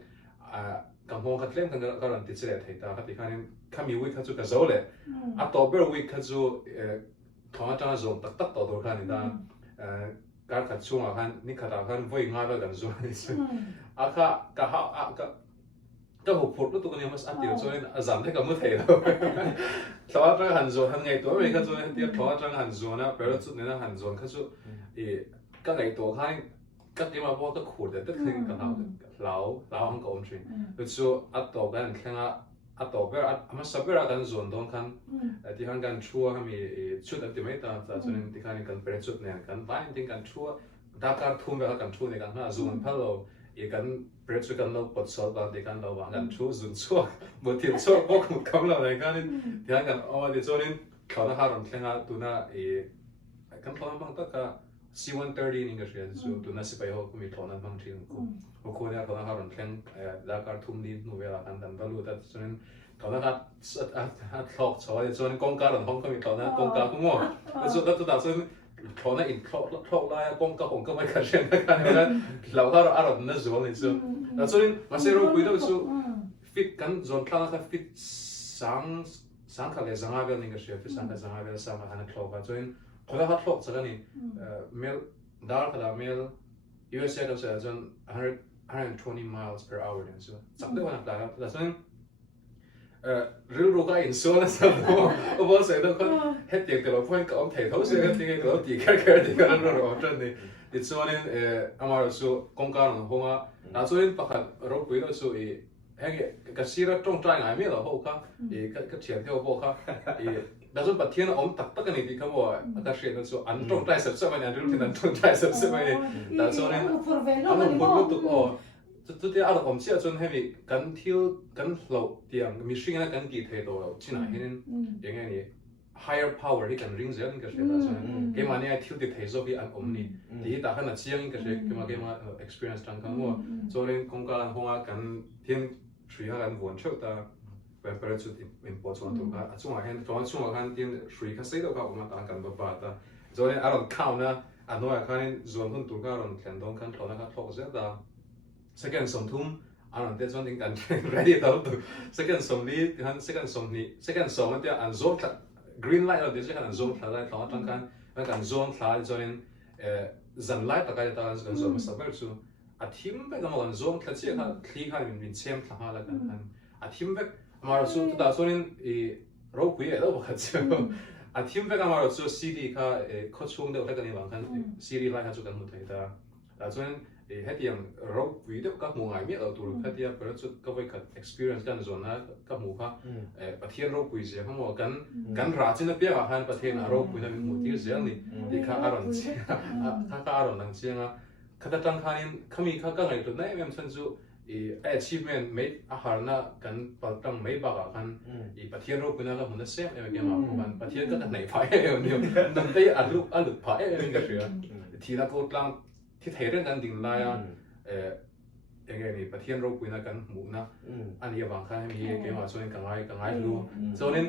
กังวลขัดเล่นกันการันตีเสียเหตุการณ์ที่คันนี้ข้ามีวิกขัดจู่กับโซ่เลยอัตโตเบอร์วิกขัดจู่ท้องจ้าโซ่ตักต่อตัวคันนี้ได้การขัดช่วงคันนี่ขัดคันวิ่งง่ายไปกันโซ่นี่สู้ข้าหุบพุดแล้วตัวนี้มันอัดเดียวโซ่เนี่ยสั่นให้กับมือเทเราท้องจ้าหันโซ่ทำไงตัวไม่ขัดจู่เนี่ยเดียวท้องจ้าหันโซ่นะเบอร์จุดนี้นะหันโซ่ขัดจู่ก็ไงตัวคันก็ที่มาบอกก็ขูดแต่ก็คือกับเราหังกอมชิแล้วจู่อัตโตกันแค่อัตโตเบอร์มันสับเบอร์กันส่วนตรงกันที่หังกันชัวร์มีชุดอัตไม่ตามแต่ส่วนที่คันกันเป็นชุดเนี่ยกันบ้านที่กันชัวร์ดาการทุ่มแบบกันชัวร์ในกันมาส่วนพะโลอีกันเป็นชุดกันเราปดสอดบางที่กันเราวางกันชัวร์ส่วนชัวร์บางทีชัวร์บอกคำเราในกันที่หังกันอ๋อที่ส่วนนี้เขาต้องหาแค่ตัวน่ะกันพลังบางตัวก็C130 นี่ก็ใช่จู่ตัวนั้นสิไปเขาก็มีถอนนั้นบางทีก็คนเนี่ยเขาต้องหาแค่ดาการทุ่มดินนู่นเวลากันแต่ไม่รู้แต่ส่วนนั้นเขาต้องหาทอกชอยส่วนกองการห้องก็มีถอนนั้นกองการก็มั่วแต่ส่วนนั้นตัวส่วนถอนนั้นอินทอกได้กองการผมก็ไม่กระเช็นกันนะเราก็อารมณ์นั่นส่วนนี้ส่วนแต่ส่วนมาเซโร่คุยด้วยส่วนฟิตกันส่วนคลาสก็ฟิตสังขารสังหารเวลนี่ก็ใช่ฟิตสังขารสังหารเวลสังขารทอกกันส่วนเขาได้ฮัททอกสักนี่เมลดาร์คดาเมล USA ก็จะจน120 miles per hour เนี่ยส่วนสักเดือนนับได้แต่ส่วนรู้ก็อินโซนสักตัวเพราะเสียตัวคนเฮ็ดอย่างเดียวพวกเขาเทเขาเสียกันที่เขาตีแค่ที่กันรู้จนนี่ดิส่วนนี้อามาสู้กงการของเขาแต่ส่วนปักเราคุยแล้วสู้เฮ้ยก็สิ่งที่ต้องใจง่ายไม่หรอกเขาก็เฉียดที่เขาบอกแต่ส่วนประเทศนั้นตักกันนี่ที่เขาบอกก็เฉียดส่วนอันต้องใจเสพมันอย่างที่นั่นต้องใจเสพมันแต่ส่วนนี้อันนั้นพูดถูกจุดที่เราผมเชื่อส่วนให้มีกันเที่ยวกันเราที่อย่างมีสิ่งนั้นกันกี่เท่าตัวที่ไหนเห็นอย่างงี้ higher power ที่กัน ring เสียงก็ใช่แต่ส่วนเกมอันนี้เที่ยวที่เท่าที่อันนี้ที่ตาขนาดเสียงก็ใช่เกม experience จังกันว่าส่วนนี้คงการหัวกันที่ช่วยกันวนเชื่อแต่เป็นประจุที่เป็นปอดส่วนตัวกันช่วงเห็นตอนช่วงกันที่ช่วยกันเสียตัวก็ออกมาต่างกันบ้างแต่ส่วนนี้อารมณ์ข้าวนะอันนู้นกันส่วนคนตัวก็อารมณ์แข็งตรงกันเขานะครับทอกเสียแต่ second สมทุ่มอันนั้นที่ส่วนที่กัน ready ตลอด second สมนี้กัน second สมนี้ second สมมันที่อัน zone green light เราเดี๋ยวจะกัน zone อะไรต่อจังกันมันกัน zone อะไรส่วนนี้zain light ตะการตะการ zone มันสับเปลือกอาทิมไปก็มัน zone คลาสสิกค่ะคลีกันเป็นเชื่อมทางอะไรกันอาทิมไปมาเราสู้แต่ส่วนนี้เราคุยแล้วบอกกันเชื่ออาทิมไปก็มาเราสู้ CD ค่ะข้อช่วงเดียวกันนี่บางครั้ง CD ไลท์เขาจะกันหมดเลยแต่ส่วนเฮ็ดอย่างเราคุยเดียวกับหมู่ไงไม่เอาตัวเฮ็ดอย่างประจุก็ไปกับ experience กันส่วนนั้นกับหมู่ค่ะประเทศเราคุยเสียเขาบอกกันราชินีเปียกหันประเทศเราคุยนั้นเป็นหมู่ที่เสียนี่ที่ข้าอารมณ์เสียข้าอารมณ์ดังเสียงข้าตั้งข้านี่ข้ามีข้าก็ไงตัวนั้นเอ็มฉันจู่achievement ไม่อาหารน่ะกันปัจจัยไม่บางกันประเทศเราเป็นอะไรก็มันเสียเอ็มยังมาประเทศก็ไหนพายเอ็มเนี่ยนั่นได้อันลุพายเอ็มก็เสียที่นั่นก็ตั้งที่เทเรื่องกันดิ่งไล่ยังไงนี่ประเทศเราคุยกันหมู่นะอันนี้บางครั้งมีเกี่ยวกับส่วนกันไงรู้ส่วนนี้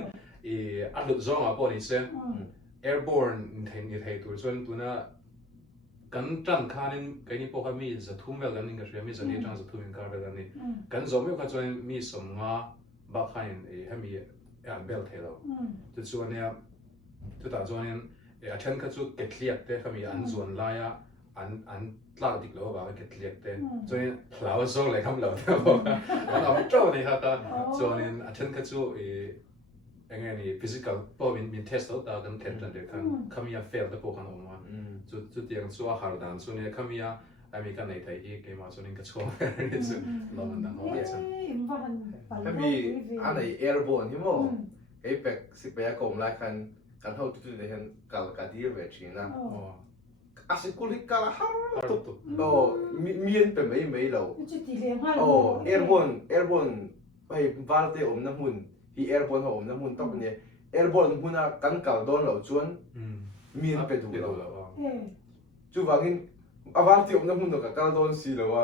อันลุซ่องอ่ะพอดีเสีย airborne นี่เทตัวส่วนตัวน่ะกันจันคานินกันนี่พวกมีจะทุ่มเวลกันนี่ก็ใช่มีจะเลี้ยงจะทุ่มกันกันนี่กันส่วนไม่ก็ส่วนมีสมงา bác hai hay mi ăn bel thế đâu cho cho nên cho ta cho nên chân cái chỗ kết liệt thế hay mi ăn zuan lai á ăn lao địch lâu vào kết liệt thế cho nên lao zo lại không lao thế bao anh ông trâu này ha ta cho nên chân cái chỗ anh ấy physical bao mình test out ta cần test ra được kami fail đó bao khăn mà cho tiếng số hard dan cho nên kami anh cái này thấy cái mà cho nên cái chỗ này sự lo mình đang nói chứถ้ามีอันไหน airborne ที่มั้งไอ้เป็กสิไปยังกรมรายการเขาตุ้ดเลยเห็นการดีเวชีนะอาศัยกุลิกาละฮาร์ตุโอ้มีนเป็นไม่เราโอ้ airborne ไปวาลเตอมน้ำหุ่นที่ airborne เขาอมน้ำหุ่นต้องเนี่ย airborne หุ่นน่ะกันเก่าโดนเราชวนมีนเป็นดูเราจู่ว่างินอาวาลเตอมน้ำหุ่นกับกันโดนสีเราว่า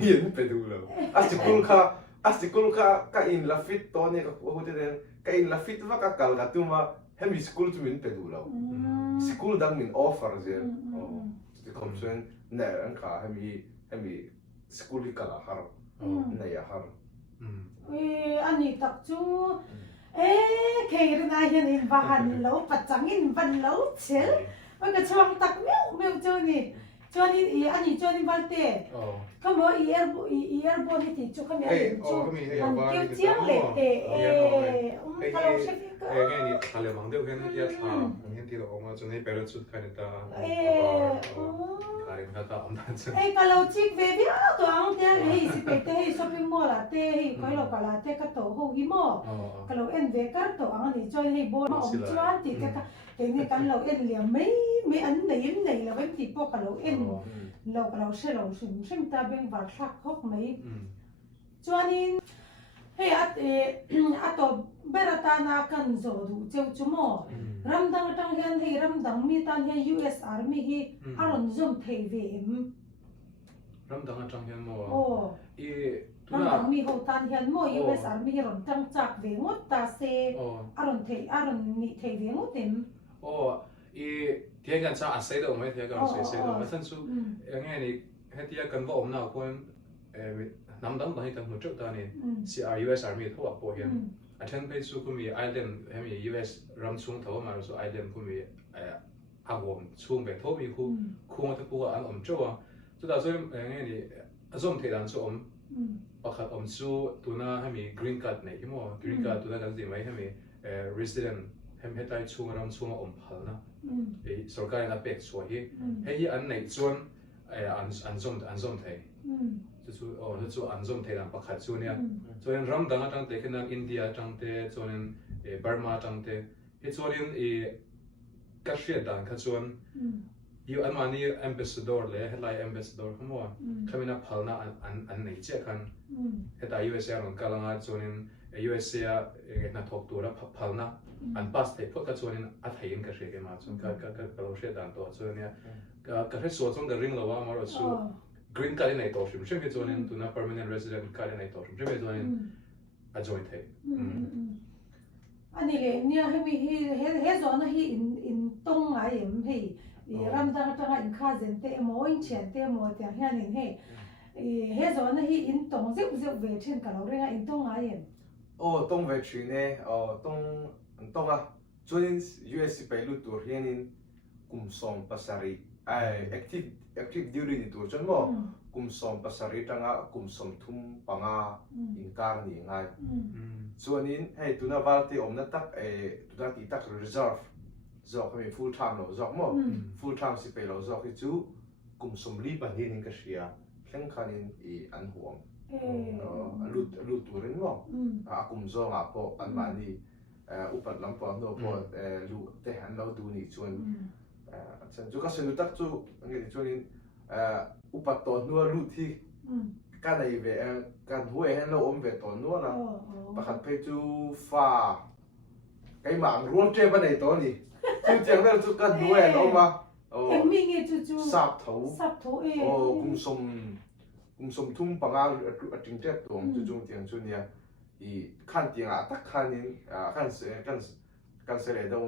มีนเป็นดูเราอาศัยกุลค่าก็อินลาฟิตตอนนี้ก็ว่าจะเนี่ยก็อินลาฟิตว่าก็กัลกัตุมาให้มีสกูลจุมินเป็นดูเราสกูลดังมินออฟเฟอร์เจ้าที่คำส่วนเนี่ยอันข้าให้มีสกูลที่กัลฮาร์เนี่ยฮาร์อันนี้ตักจูเคยเรียนอะไรนี่บ้านเราปัจจังอินบ้านเราเชื่อว่าก็ช่วงตักเมียวจูนี่จวนนี่อันนี้จวนนี่บ้านเต้ก็บอกอีเอร์บอลที่ติดจูก็มีอะไรจูมันเกี่ยวเจียงเลยถ้าเราเช็คก็ ไงนี่ทะเลมังเดียวกันยาทาเห็นที่เราออกมาจนให้เปรย์สุดกันตาอะไรก็ตามนั้นใช่ก็เราเช็คเว็บตัวอังเต้สิไปเต้ช้อปปิ้งมอลล์เต้ก็เราก็ลาเต้ก็โตห้องหิมะก็เราเอ็นเวก็โตอังนี่จอยให้บอลมาอมจวนติดก็แต่เนี่ยกันเราเอ็นเหลี่ยมไม่อันไหนเราไม่ติดพวกเราเอ็นเราเชื่อเราชิมตาเป็นวัดสักฮอกไหมจวนนี้อัตเบรตานากันโจดูเจ้าจุโมรำดังจังเฮียนรำดังมีตันเฮีย US Army อารอนซุ่มเทวีมรำดังจังเฮียนโมรำดังมีหัวตันเฮียนโม US Army รอนจังจักเวงดตาเซอารอนนี่เทวีงดเต็มที่กันจะอาศัยเราไม่ที่กันอาศัยเราไม่ทันสู้อย่างเงี้ยนี่ให้ที่กันว่าอมน่าคนน้ำดำตอนนี้ตั้งหัวจุดตอนนี้ US Army ทั่วไปเห็นอาจารย์ไปสู้ก็มีไอแลนด์ให้มี US รำช่วงเท่ามาเราสู้ไอแลนด์ก็มีอาวมช่วงแบบทั่วมีคู่ที่คู่อันอมจ้าสุดท้ายอย่างเงี้ยนี่ส่งเทดันสู้อมประคับอมสู้ตัวน่าให้มี green card เนี่ยที่มั้ง green card ตัวน่ากันสิไหมให้มี resident ให้มีได้ช่วงรำช่วงอมพัลนะสุรการนับเป็กสวยให้อันไหนส่วนอันส่งไทยจะอันส่งไทยนั้นประคับส่วนเนี่ยส่วนรำดังจังเตะขนาดอินเดียจังเตะส่วนบาร์มาจังเตะให้ส่วนกัชเชียดังขั้นส่วนอยู่อันมานี่ ambassador เลยให้ไล่ ambassador เขาบอกเขาไม่นับพัลนะอันไหนเจ้ากันให้แต่ USA หลังกาลังอาส่วน USA นักทอกตัวแล้วพัลนะอัน pass ให้พวกกันส่วนอัฐยินกัชเชียกันมาส่วนก็เราเชียดังตัวส่วนเนี่ยกัชเชียส่วนกับริงเราว่ามาเราสู้ green card ในตัวชิมเช่นเป็นส่วนตัวนั้น permanent resident card ในตัวชิมเช่นเป็นส่วนนั้นอาจจะไม่อันนี้เลยเนี่ยให้มีให้ส่วนนั้นให้อินตรงไหนให้รำดังจังอินข้าเซนเตโมอินเชียนเตโมเตียงให้นี่ให้ส่วนนั้นให้อินตรงเจ็บเวทเช่นกับเราเรียกอินตรงไหนตรงเวทีเนี่ยตรงส่วน US ไปลุตัวเรียนกุมส่งภาษาริactive duty นี่ตัวจนว่ากุมส่งภาษาริจังกุมส่งทุ่มปังอินการนี่ง่ายส่วนนี้ให้ตัวน่าวัลที่อมนัดตักตัวน่าตีตัก reserve จอกมี full time เราจอกมั้ง full time สิไปเราจอกที่จู่กุมส่งรีบอันนี้นี่ก็เชียเข่งขันนี่อันห่วงลุตัวเรื่องว่ากุมส่งพออันมานี่อุปถัมภ์พอโน้พอลุแต่หันเราดูนี่ส่วนฉันจุก็สนุกตักจู่อันนี้ส่วนนี้อุปถัมภ์นัวลุที่การในเวการหัวเห็นเราอมเวตนัวนะประคับไปจู่ฟ้าไอ้หมางรวมเจ็บในตัวนี้จู่เจียงเราจู่การหัวเห็นเรามามีเงี้ยจู่สับเท้ากุมสมทุ่มปังอาจริงเจ็บตัวจู่เจียงจู่เนี่ยขั้นเตียงตักขั้นนี้ขั้นเสร็จตรง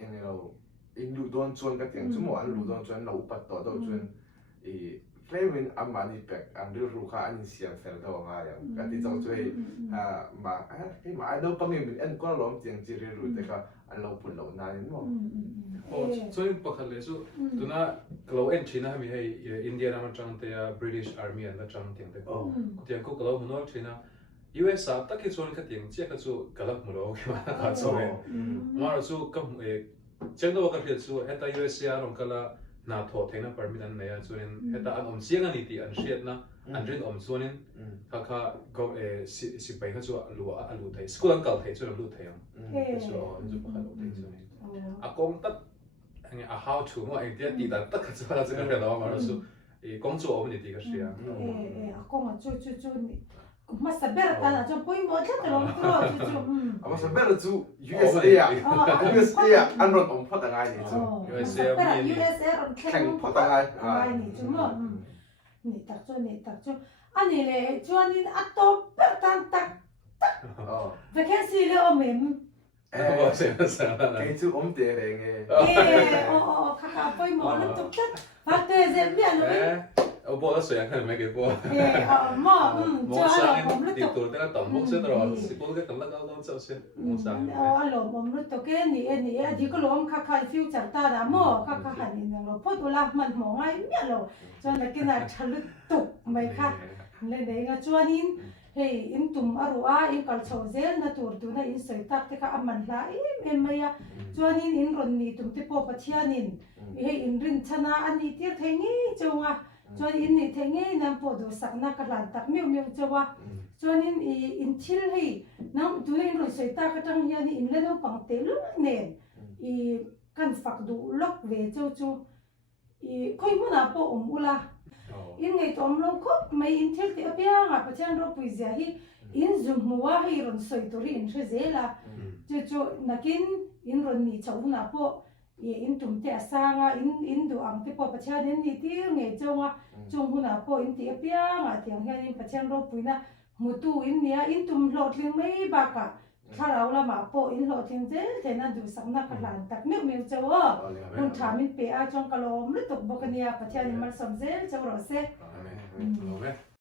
ยังไงเราอินดูดอนชวนกันเตียงจู่หมออันดูดอนชวนเราอุปถัมภ์ตัวชวน claimin amani pek ang ru kha an siam fel do nga yang ka ti chong chui ma cái mà đâu pangin min en ko lom tiang chi ru te kha an lo pun lo na ni mo so in pakhat le so tuna klo en china mi hei India na chang te British Army and the chang tiang te ko tiang ko klo hunol china US sa ta ki chon ka tiang che ka chu kalak mu lo ke ma ka so ma chu ka cheng do ka hriat chu eta US ya rong kala na tho theina permit an neya chuin eta an om siang ani ti an hriat na an rin om chuanin kha go si pai kha chu alu thei school an kal thei chu alu thei so an chu pakhat lo thei chuin a kong tat anh à how to mà anh tiếc đi đặt tất cả các cái cái đó mà nó số công作我们的个是啊，啊公啊就mà sao bé ta là cho bôi một chút rồi à mà sao bé là chú USA USA anh rồi ông phát ngay này chú USA thành phát ngay này chú mà nè tập cho anh này cho anh ăn to bé tan tắc vậy cái gì là ông em cái chú ông tiền này nghe khá bôi một nó tục chất phát tiền dễ biết rồi我播得水啊，看你没给播。冇生，地圖得個動物先咯，是嗰個咁甩勾勾走先，冇生。我們都嘅你啊，啲個攞卡卡 future 得啦，冇卡卡係你咯，不過啦，問冇嗌咩咯，就係見啊，出嚟讀咪卡，你個做呢？嘿，因同阿魯啊，因搞錯啫，那圖圖那因水搭啲個阿問啦，誒咩呀？做呢因論你同啲波不聽呢，嘿因認真啊，安呢啲聽呢做啊。cho nên in thế nghe nam bộ đồ sắc na cả làn tắc miêu miêu cho wa cho nên in thil hi nam tu nên rồi sợi ta cái trang nhà ni in lên đâu bằng té luôn nè căn phạc đủ lóc về cho coi muốn nào bộ ula in ngày tóm long khóc mấy in thil thì bia ngà bắt chân rồi bây giờ hi in zoom mua hi rồi sợi tôi in chơi dễ là cho nakin in rồi ni cháu nào bộ in tum te asanga in do ang te po pacha den ni ti nge chonga chung huna po in ti apia nga tiang hian in pachan ro puina mutu in nia in tum lo tling mai ba ka tharau la ma po in lo tling je te na du sakna ka lan tak meu meu chawa kun thamin pe a chong kalom le tok bokania pachan in mal som zel chaw ro se